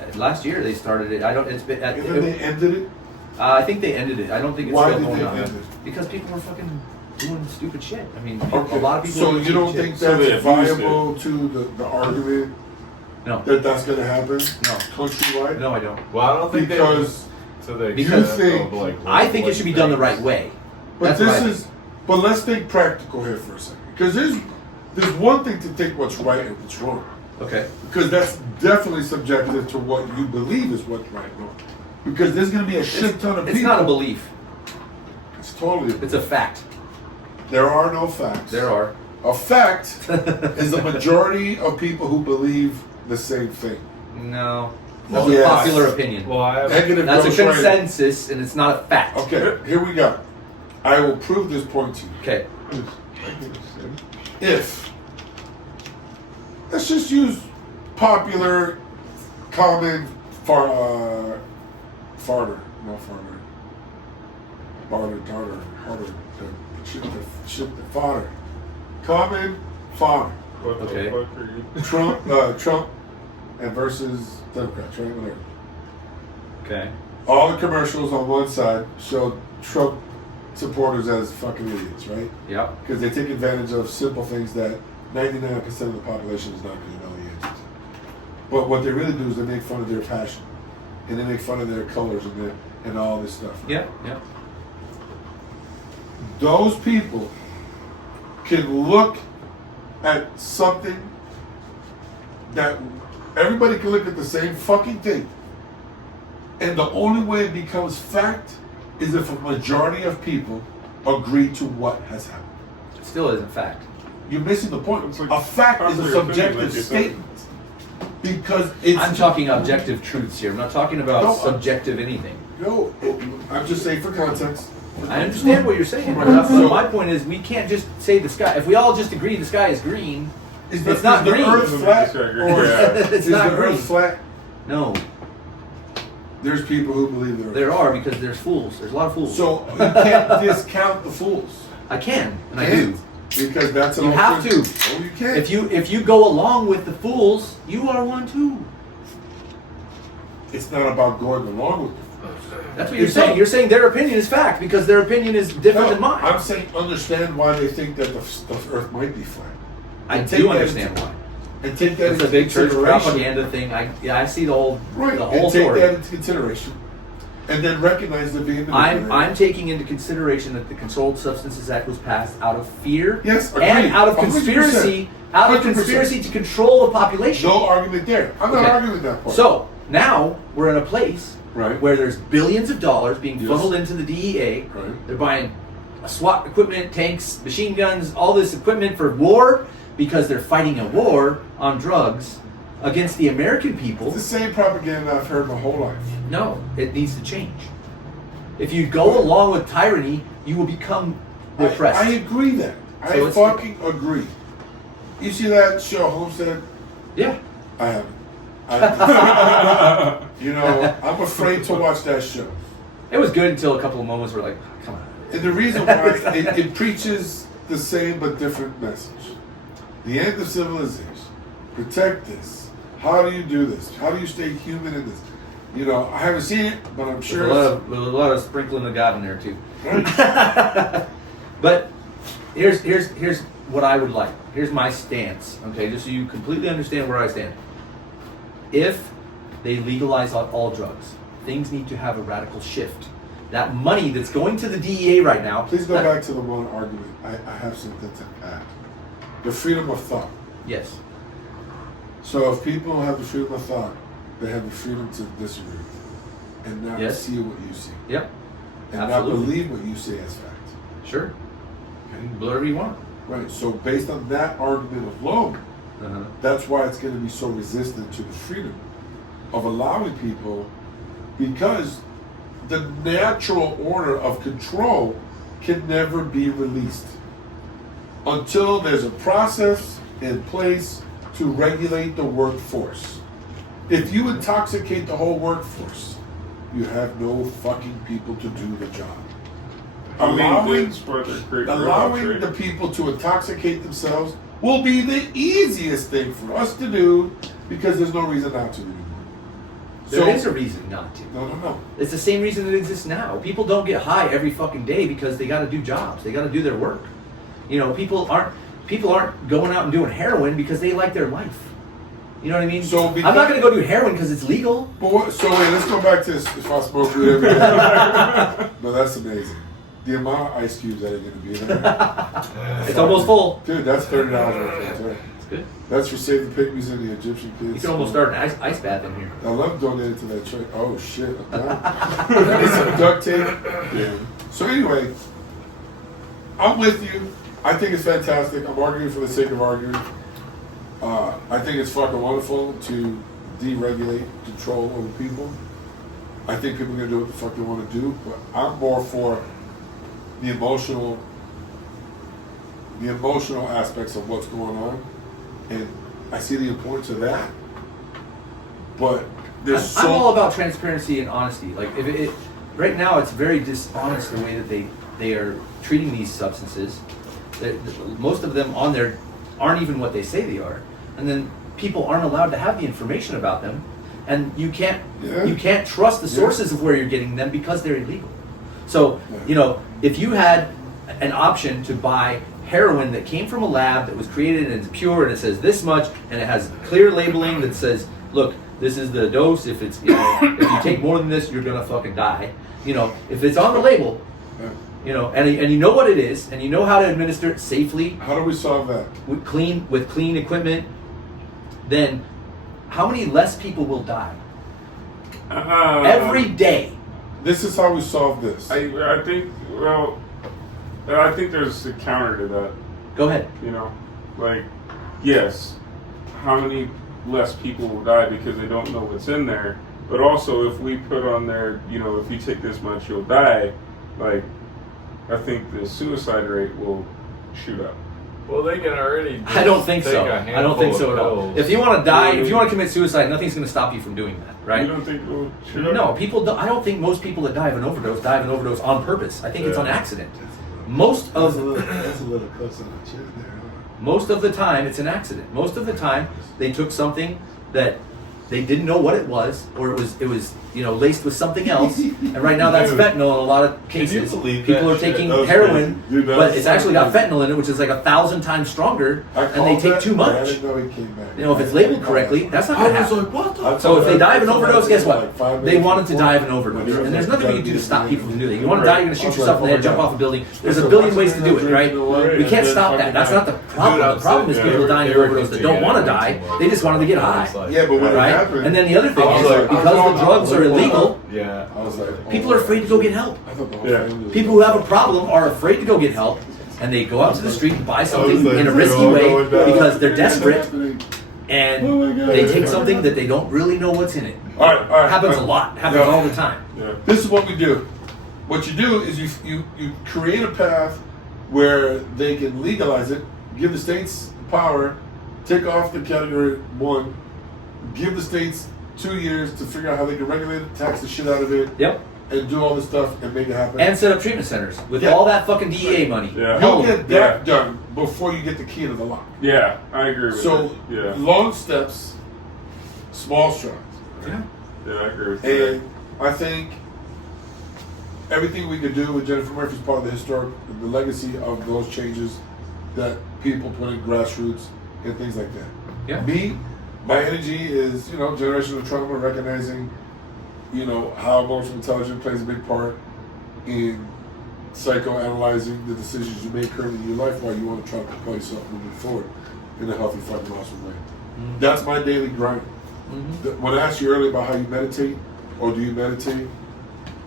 And last year they started it. I don't. It's been. And then they ended it. I think they ended it. I don't think it's Why still did going they on end it? because people were fucking doing stupid shit. I mean, Okay. a lot of people. So are you doing don't stupid think shit. So they that's abused viable to the argument No, that that's going to happen no, countrywide? no, I don't. Well, I don't think Because they to the Because extent of, like, I think it should be done the things. right way. But That's what I this is, but let's think practical here for a second, because there's one thing to think what's right and what's wrong, Okay. because that's definitely subjective to what you believe is what's right and wrong. Because there's going to be a shit ton of people. It's not a belief. It's totally. It's a fact. There are no facts. There are. A fact is the majority of people who believe the same thing. No. Well, That's a yes. popular opinion. Well, I have. Negative That's a goes right- consensus, and it's not a fact. Okay, here we go. I will prove this point to you. Okay. If, let's just use popular, common, farter, the fodder. Common fodder. What Okay. the fuck are you? Trump and versus Democrats, right? Whatever. Okay. All the commercials on one side show Trump supporters as fucking idiots, right? Yeah. Because they take advantage of simple things that 99% of the population is not going to know the answer to. But what they really do is they make fun of their passion, and they make fun of their colors and all this stuff. Yeah. Yeah. Those people can look at something that everybody can look at the same fucking thing, and the only way it becomes fact is if a majority of people agree to what has happened. It still isn't fact. You're missing the point. It's like A fact is a popular opinion, subjective like you said. statement. Because it's I'm talking objective truths here. I'm not talking about No, subjective anything. no. I'm just saying for context. I understand what you're saying. But my point is, we can't just say the sky. If we all just agree the sky is green, Is it's not the green. Earth flat, Yeah. or It's is not the green. Earth flat? No, There's people who believe the Earth. there are because there's fools. There's a lot of fools. So you can't discount the fools. I can, and I do. Because that's an You have to. Oh, you can't. If you go along with the fools, you are one too. It's not about going along with the fools. That's what you're It's saying. not- You're saying their opinion is fact because their opinion is different No, than mine. I'm saying understand why they think that the Earth might be flat. I And do take that understand into- why. And take that It's a into big church consideration. propaganda thing. I see the whole Right. the And whole take story. that into consideration. And then recognize there being I'm taking into consideration that the Controlled Substances Act was passed out of fear Yes, and agreed. out of 100%. conspiracy, out of 100%. conspiracy to control the population. No argument there. I'm not Okay. arguing that part. So now we're in a place Right. where there's billions of dollars being Yes. funneled into the DEA. Right. They're buying SWAT equipment, tanks, machine guns, all this equipment for war because they're fighting a war on drugs against the American people. It's the same propaganda I've heard my whole life. No, it needs to change. If you go along with tyranny, you will become oppressed. I agree that. So I it's- fucking agree. You see that show, Homestead? Yeah. I haven't. You know, I'm afraid to watch that show. It was good until a couple of moments were like, come on. And the reason why it preaches the same but different message. The end of civilization. Protect this. How do you do this? How do you stay human in this? You know, I haven't seen it, but I'm sure There's a lot of sprinkling of God in there too. it's But here's what I would like. Here's my stance. Okay, just so you completely understand where I stand. If they legalize all drugs, things need to have a radical shift. That money that's going to the DEA right now. Please go back to the one argument. I have something to add. The freedom of thought. Yes. So if people have the freedom of thought, they have the freedom to disagree and not Yes. see what you see. Yep. And Absolutely. not believe what you say as fact. Sure. You can do whatever you want. Right. So based on that argument alone, Uh-huh. that's why it's going to be so resistant to the freedom of allowing people, because the natural order of control can never be released until there's a process in place to regulate the workforce. If you intoxicate the whole workforce, you have no fucking people to do the job. Allowing the people to intoxicate themselves will be the easiest thing for us to do because there's no reason not to anymore. There is a reason not to. No. It's the same reason that exists now. People don't get high every fucking day because they got to do jobs. They got to do their work. You know, people aren't going out and doing heroin because they like their life. You know what I mean? So I'm not going to go do heroin because it's legal. But what, so wait, let's go back to this. If I smoke weed every day. No, that's amazing. The amount of ice cubes that are going to be in there. It's almost full. Dude, that's $30 right there. It's good. That's for Save the Pygmies and the Egyptian kids. You can almost start an ice bath in here. I love donating to that church. Oh shit, I'm down. That is some duct tape. Yeah. So anyway, I'm with you. I think it's fantastic. I'm arguing for the sake of arguing. I think it's fucking wonderful to deregulate control over people. I think people are gonna do what the fuck they want to do, but I'm more for the emotional aspects of what's going on, and I see the importance of that. But there's I'm all about transparency and honesty. Like right now, it's very dishonest the way that they are treating these substances. Most of them on there aren't even what they say they are, and then people aren't allowed to have the information about them, and you can't trust the sources of where you're getting them because they're illegal. So if you had an option to buy heroin that came from a lab that was created and it's pure and it says this much and it has clear labeling that says, look, this is the dose. If it's if you take more than this, you're gonna fucking die. If it's on the label. And you know what it is, and you know how to administer it safely. How do we solve that? With clean equipment, then how many less people will die every day? This is how we solve this. I think. Well, I think there's a counter to that. Go ahead. Yes, how many less people will die because they don't know what's in there, but also if we put on there, if you take this much, you'll die. I think the suicide rate will shoot up. Well, they can already. I don't think take so. a I don't think so at all. pills. If you want to die, if you want to commit suicide, nothing's going to stop you from doing that, right? You don't think it will shoot up? No, people don't. I don't think most people that die of an overdose on purpose. I think it's on accident. Most of That's a little close on the chin there. Huh? Most of the time, it's an accident. Most of the time, they took something that they didn't know what it was, or it was laced with something else. And right now, that's fentanyl in a lot of cases. People are taking heroin, but it's actually got fentanyl in it, which is like 1,000 times stronger, and they take too much. I didn't know he came back. If it's labeled correctly, that's not going to happen. So if they die of an overdose, guess what? They wanted to die of an overdose, and there's nothing you can do to stop people from doing it. You want to die, you're going to shoot yourself in the head, jump off a building. There's a billion ways to do it, right? We can't stop that. That's not the problem. The problem is people dying of overdose that don't want to die. They just wanted to get high. Yeah, but when it Right? happened, And then the other thing is, because the drugs are illegal, Yeah. I was like, people are afraid to go get help. I thought the whole family was- People who have a problem are afraid to go get help, and they go out to the street and buy something in a risky way because they're desperate, and they take something that they don't really know what's in it. All right. Happens a lot. Happens all the time. Yeah. This is what we do. What you do is you create a path where they can legalize it, give the states power, take off the category 1, give the states 2 years to figure out how they can regulate it, tax the shit out of it, Yep. and do all this stuff and make it happen. And set up treatment centers with Yeah. all that fucking DEA money. Yeah. You'll get that done before you get the key to the lock. Yeah, I agree with So that. Yeah. long steps, small strides. Yeah. Yeah, I agree with that. And I think everything we could do with Jennifer Murphy is part of the legacy of those changes that people put in grassroots and things like that. Yeah. Me, my energy is, generational trauma, recognizing, how emotional intelligence plays a big part in psychoanalyzing the decisions you make currently in your life while you want to try to propel yourself moving forward in a healthy, fun, awesome way. Mm-hmm. That's my daily grind. Mm-hmm. When I asked you earlier about how you meditate, or do you meditate,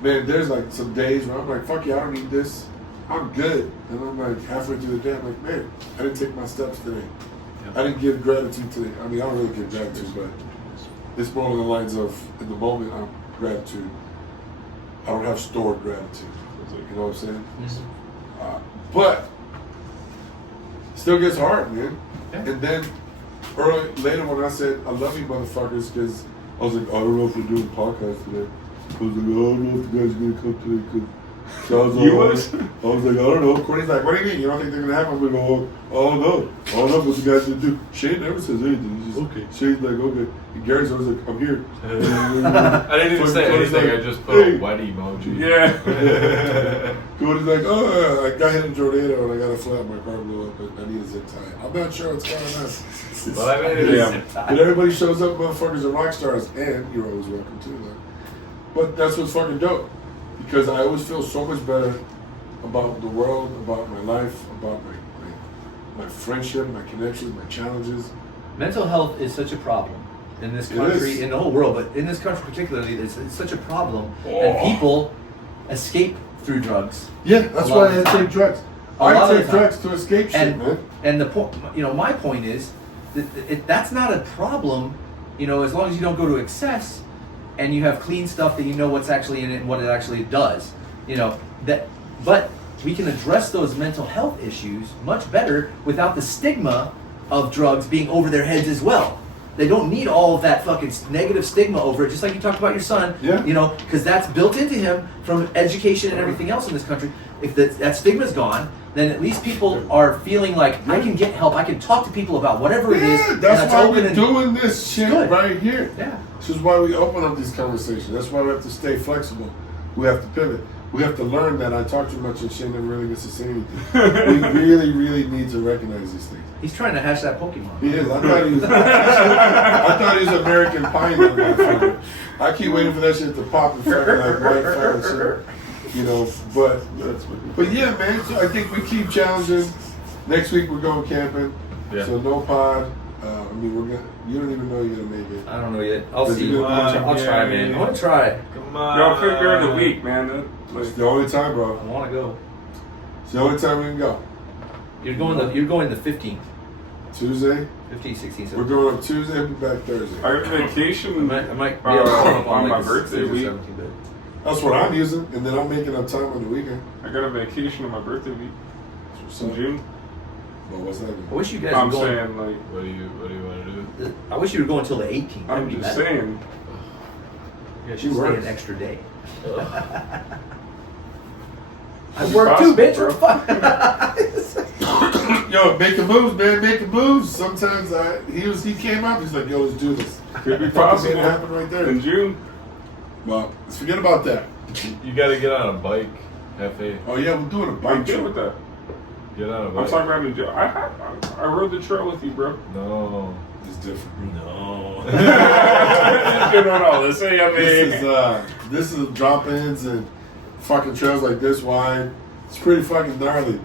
man, there's like some days where I'm like, fuck yeah, I don't need this. I'm good. And I'm like, halfway through the day, I'm like, man, I didn't take my steps today. Yep. I didn't give gratitude today. I mean, I don't really give gratitude, but it's more along the lines of, in the moment, I'm gratitude. I don't have stored gratitude. You know what I'm saying? Mm-hmm. But still gets hard, man. Yeah. And then later when I said, I love you motherfuckers, because I was like, I don't know if we're doing podcasts today. I was like, I don't know if the guys are going to come today because So I was You like, was? I was like, I don't know. Courtney's like, what do you mean? You don't think they're gonna happen? We go, oh no, I don't know what you guys should do. Shane never says anything. He's just, Okay. Shane's like, okay. And Gary's always like, I'm here. I didn't even say Cody's anything. like, I just put a hey. white emoji. Yeah. Cody's like, oh, I got hit in tornado and I got a flat. My car blew up, and I need a zip tie. I'm not sure what's going on. Well, I mean, Yeah. But everybody shows up, motherfuckers are rock stars, and you're always welcome too, though. But that's what's fucking dope, because I always feel so much better about the world, about my life, about my friendship, my connections, my challenges. Mental health is such a problem in this It country, is. in the whole world, but in this country particularly, it's such a problem. Oh. And people escape through drugs. Yeah, that's A lot why of the I time. take drugs. A lot I of the take time. drugs to escape shit, man. And the point, my point is that that's not a problem, as long as you don't go to excess, and you have clean stuff that you know what's actually in it and what it actually does. But we can address those mental health issues much better without the stigma of drugs being over their heads as well. They don't need all of that fucking negative stigma over it, just like you talked about your son. Yeah. Because that's built into him from education and everything else in this country. If that stigma's gone, then at least people are feeling like, I can get help. I can talk to people about whatever it is. Yeah, and that's why open we're and- doing this shit Good. right here. Yeah. This is why we open up these conversations. That's why we have to stay flexible. We have to pivot. We have to learn that I talk too much and Shane never really gets to say anything. We really, really need to recognize these things. He's trying to hash that Pokemon. He is. I thought he was American Pie. Motherfucker. I keep waiting for that shit to pop and fucking like white fire and shit. But yeah, man. So I think we keep challenging. Next week we're going camping. Yeah. So no pod. We're gonna. You don't even know you're gonna make it. I don't know yet. I'll Does see. he do I'll it? try, man. I want to try. Come on. Y'all pick during the week, man. It's the only time, I bro. want to go. It's the only time we can go. You're going the 15th, Tuesday. 15th, 16th. We're going up Tuesday. We'll be back Thursday. I got vacation I might be able to come up on on my like birthday 16th or week. 17th, but That's what I'm using, and then I'm making up time on the weekend. I got a vacation on my birthday week. So, In June. But what's that? I wish you guys I'm were going. saying, like, What do you want to do? I wish you were going until the 18th. That'd I'm be just better. saying. You should He stay works. an extra day. I It's work too, possible, bitch. bro. What the fuck? Yo, making moves, man, making moves. Sometimes he came up. He's like, yo, let's do this. Could be Fucking made it possible. happen right there. In June. Well, let's forget about that. You got to get on a bike, Hefe. Oh yeah, we're doing a I'm bike good with trip. that. Get on a I'm bike. talking about in June. I rode the trail with you, bro. No. It's different. No. No. Let's say, This is drop-ins and fucking trails like this wide. It's pretty fucking gnarly.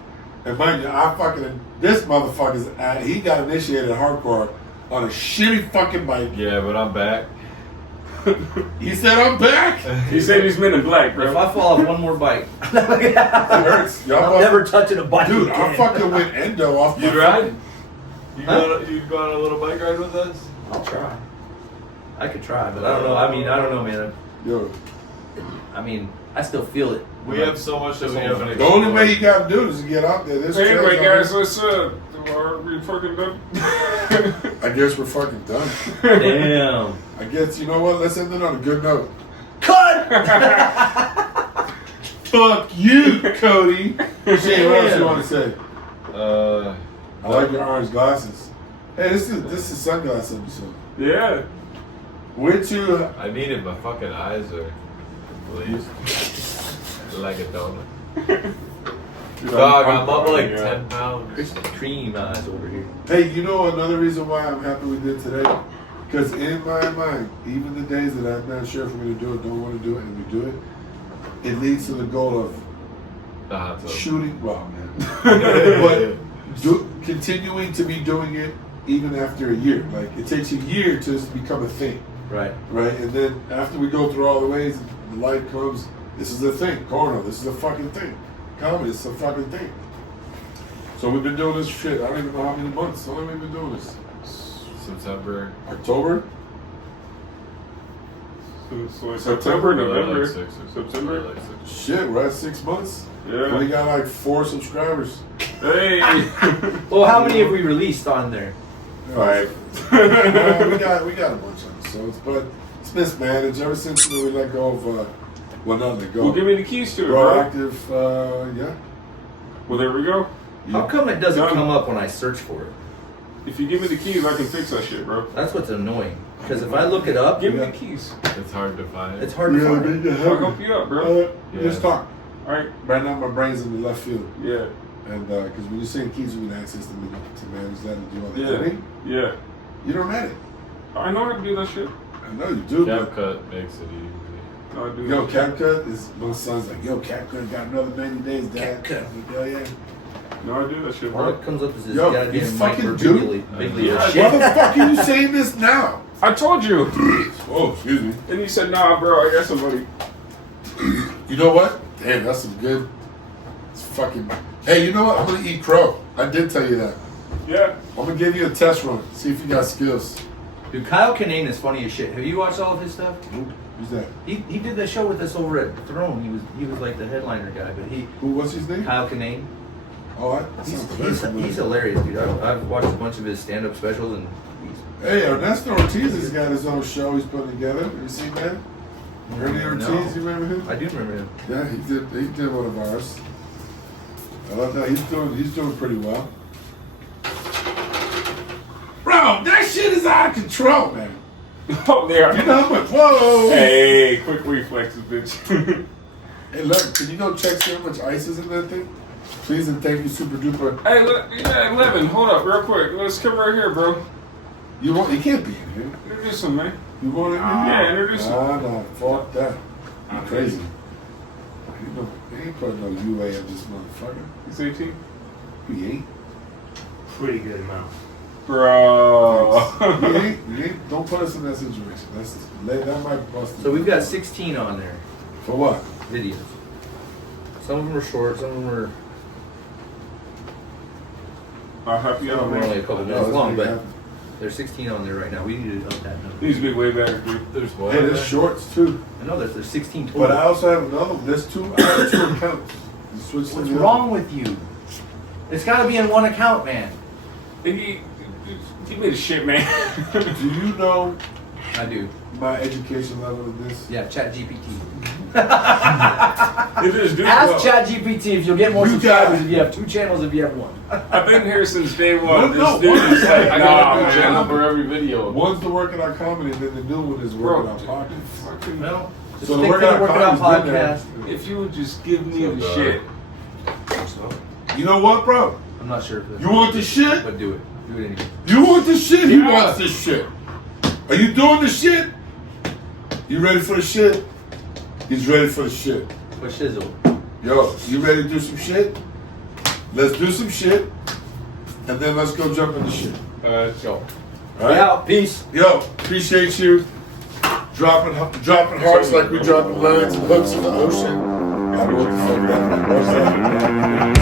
And mind you, this motherfucker's he got initiated hardcore on a shitty fucking bike. Yeah, but I'm back. He said, I'm back. He said he's Men in Black, If bro. I fall off one more bike, It hurts. Y'all I'm must- never touching a bike Dude, again. I fucking went endo off You'd my ride? Huh? You'd go on a little bike ride with us? I'll try. I could try, but I don't know. I don't know, man. Yo, I still feel it. We have so much that we haven't the only way you gotta do it is to get out there. There's So anyway, trails out guys, let's are we fucking done? there. I guess we're fucking done. Damn. I guess, you know what? Let's end it on a good note. Cut! Fuck you, Cody. Shane, what else you want to say? I like your orange glasses. Hey, this is sunglass episode. Yeah. We're too. I needed my fucking eyes are glazed. Like a donut. Dude, Dog, I'm up like yeah. 10 pounds. Krispy Kreme eyes over here. Hey, you know another reason why I'm happy we did today? Because in my mind, even the days that I'm not sure if we're going to do it, don't want to do it, and we do it, it leads to the goal of The hot tub. shooting. Well, man. But continuing to be doing it even after a year. Like, it takes a year to become a thing, Right. right? And then after we go through all the ways, the light comes, this is the thing. Corno, this is a fucking thing. Comedy, it's a fucking thing. So we've been doing this shit. I don't even know how many months. How long have we been doing this? September. October? So like September, September, Like November, 6 or September. like 6. Shit, we're at 6 months. Yeah. We got like 4 subscribers. Hey. Well, how many have we released on there? 5. We got a bunch of episodes, but it's mismanaged ever since we let go of Well, no, they go. Well, give me the keys to it, bro. Proactive, yeah. Well, there we go. How come it doesn't Done. come up when I search for it? If you give me the keys, I can fix that shit, bro. That's what's annoying. Because if I look it up, Give me the keys. It's hard to find. it's hard to find. I'll help you up, bro. Just talk. All right. Right now, my brain's in the left field. Yeah. And because when you say keys, we can access them to manage that and do all that. Yeah. Editing, Yeah. you don't have it. I know how to do that shit. I know you do, but CapCut makes it easy. No, I do yo, that shit. CapCut is my son's like, yo, CapCut got another 90 days, Dad. CapCut. Hell yeah. No, I do that shit, All bro. that comes up is this Yo, you goddamn fucking micro do? big Yeah. Why the fuck are you saying this now? I told you. Oh, excuse me. And you said, nah, bro, I got somebody. You know what? Damn, that's some good. It's fucking. Hey, you know what? I'm gonna eat crow. I did tell you that. Yeah. I'm gonna give you a test run. See if you got skills. Dude, Kyle Kinane is funny as shit. Have you watched all of his stuff? Who's that? He did the show with us over at Throne. He was like the headliner guy, but What's his name? Kyle Kinane. Oh, that sounds very familiar. He's hilarious, dude. I've watched a bunch of his stand-up specials, and Hey, Ernesto Ortiz has got his own show he's putting together. Have you seen that? Ernie Ortiz, No. you remember him? I do remember him. Yeah, he did one of ours. I love that. He's doing pretty well. Bro, that shit is out of control, man. Oh, there. You know how much? Whoa! Hey, quick reflexes, bitch. Hey, look, can you go check see how much ice is in that thing? Please and thank you, Super Duper. Hey, look, yeah, 11. Hold up, real quick. Let's come right here, bro. You can't be in here. Introduce him, man. You want it in here? Yeah, introduce him. Nah, fuck that. You crazy. You ain't putting no UA on this motherfucker. He's 18. You ain't. Pretty good amount. Bro. You ain't. Don't put us in that situation. That might bust. So we've got 16 on there, For what? videos. Some of them are short, some of them are I'll help you out, only man. a couple No, minutes that's long, pretty but good. there's 16 on there right now. We need to up that number. Needs to be way better, dude. There's one. Hey, there's shorts too. I know there's 16 total. But I also have another one. There's two. I have two accounts. You switch What's them wrong with you? It's got to be in one account, man. Give me the shit, man. Do you know I do. my education level in this? Yeah, ChatGPT. If there's dude, Ask ChatGPT if you'll get more You subscribers got it. if you have 2 channels if you have 1. I've been here since day one. No, This dude one is is like, I nah, got a good channel man. for every video. One's the Working Out Comedy, and then the new one is Bro, Working Out Podcast. fucking- No. Just So the stick to Workout the Workout Comedy's been there. podcast. If you would just give me So the done. shit. You know what, bro? I'm not sure if this You want the shit? but do it. Do it anyway. You want the shit? He Yeah. wants this shit. Are you doing the shit? You ready for the shit? He's ready for the shit. What shizzle? Yo, you ready to do some shit? Let's do some shit, and then let's go jump into shit. Let's go. All right? out. Peace. Yo, appreciate you dropping hearts like we dropping lines and hooks in the ocean. I don't know what the fuck that was.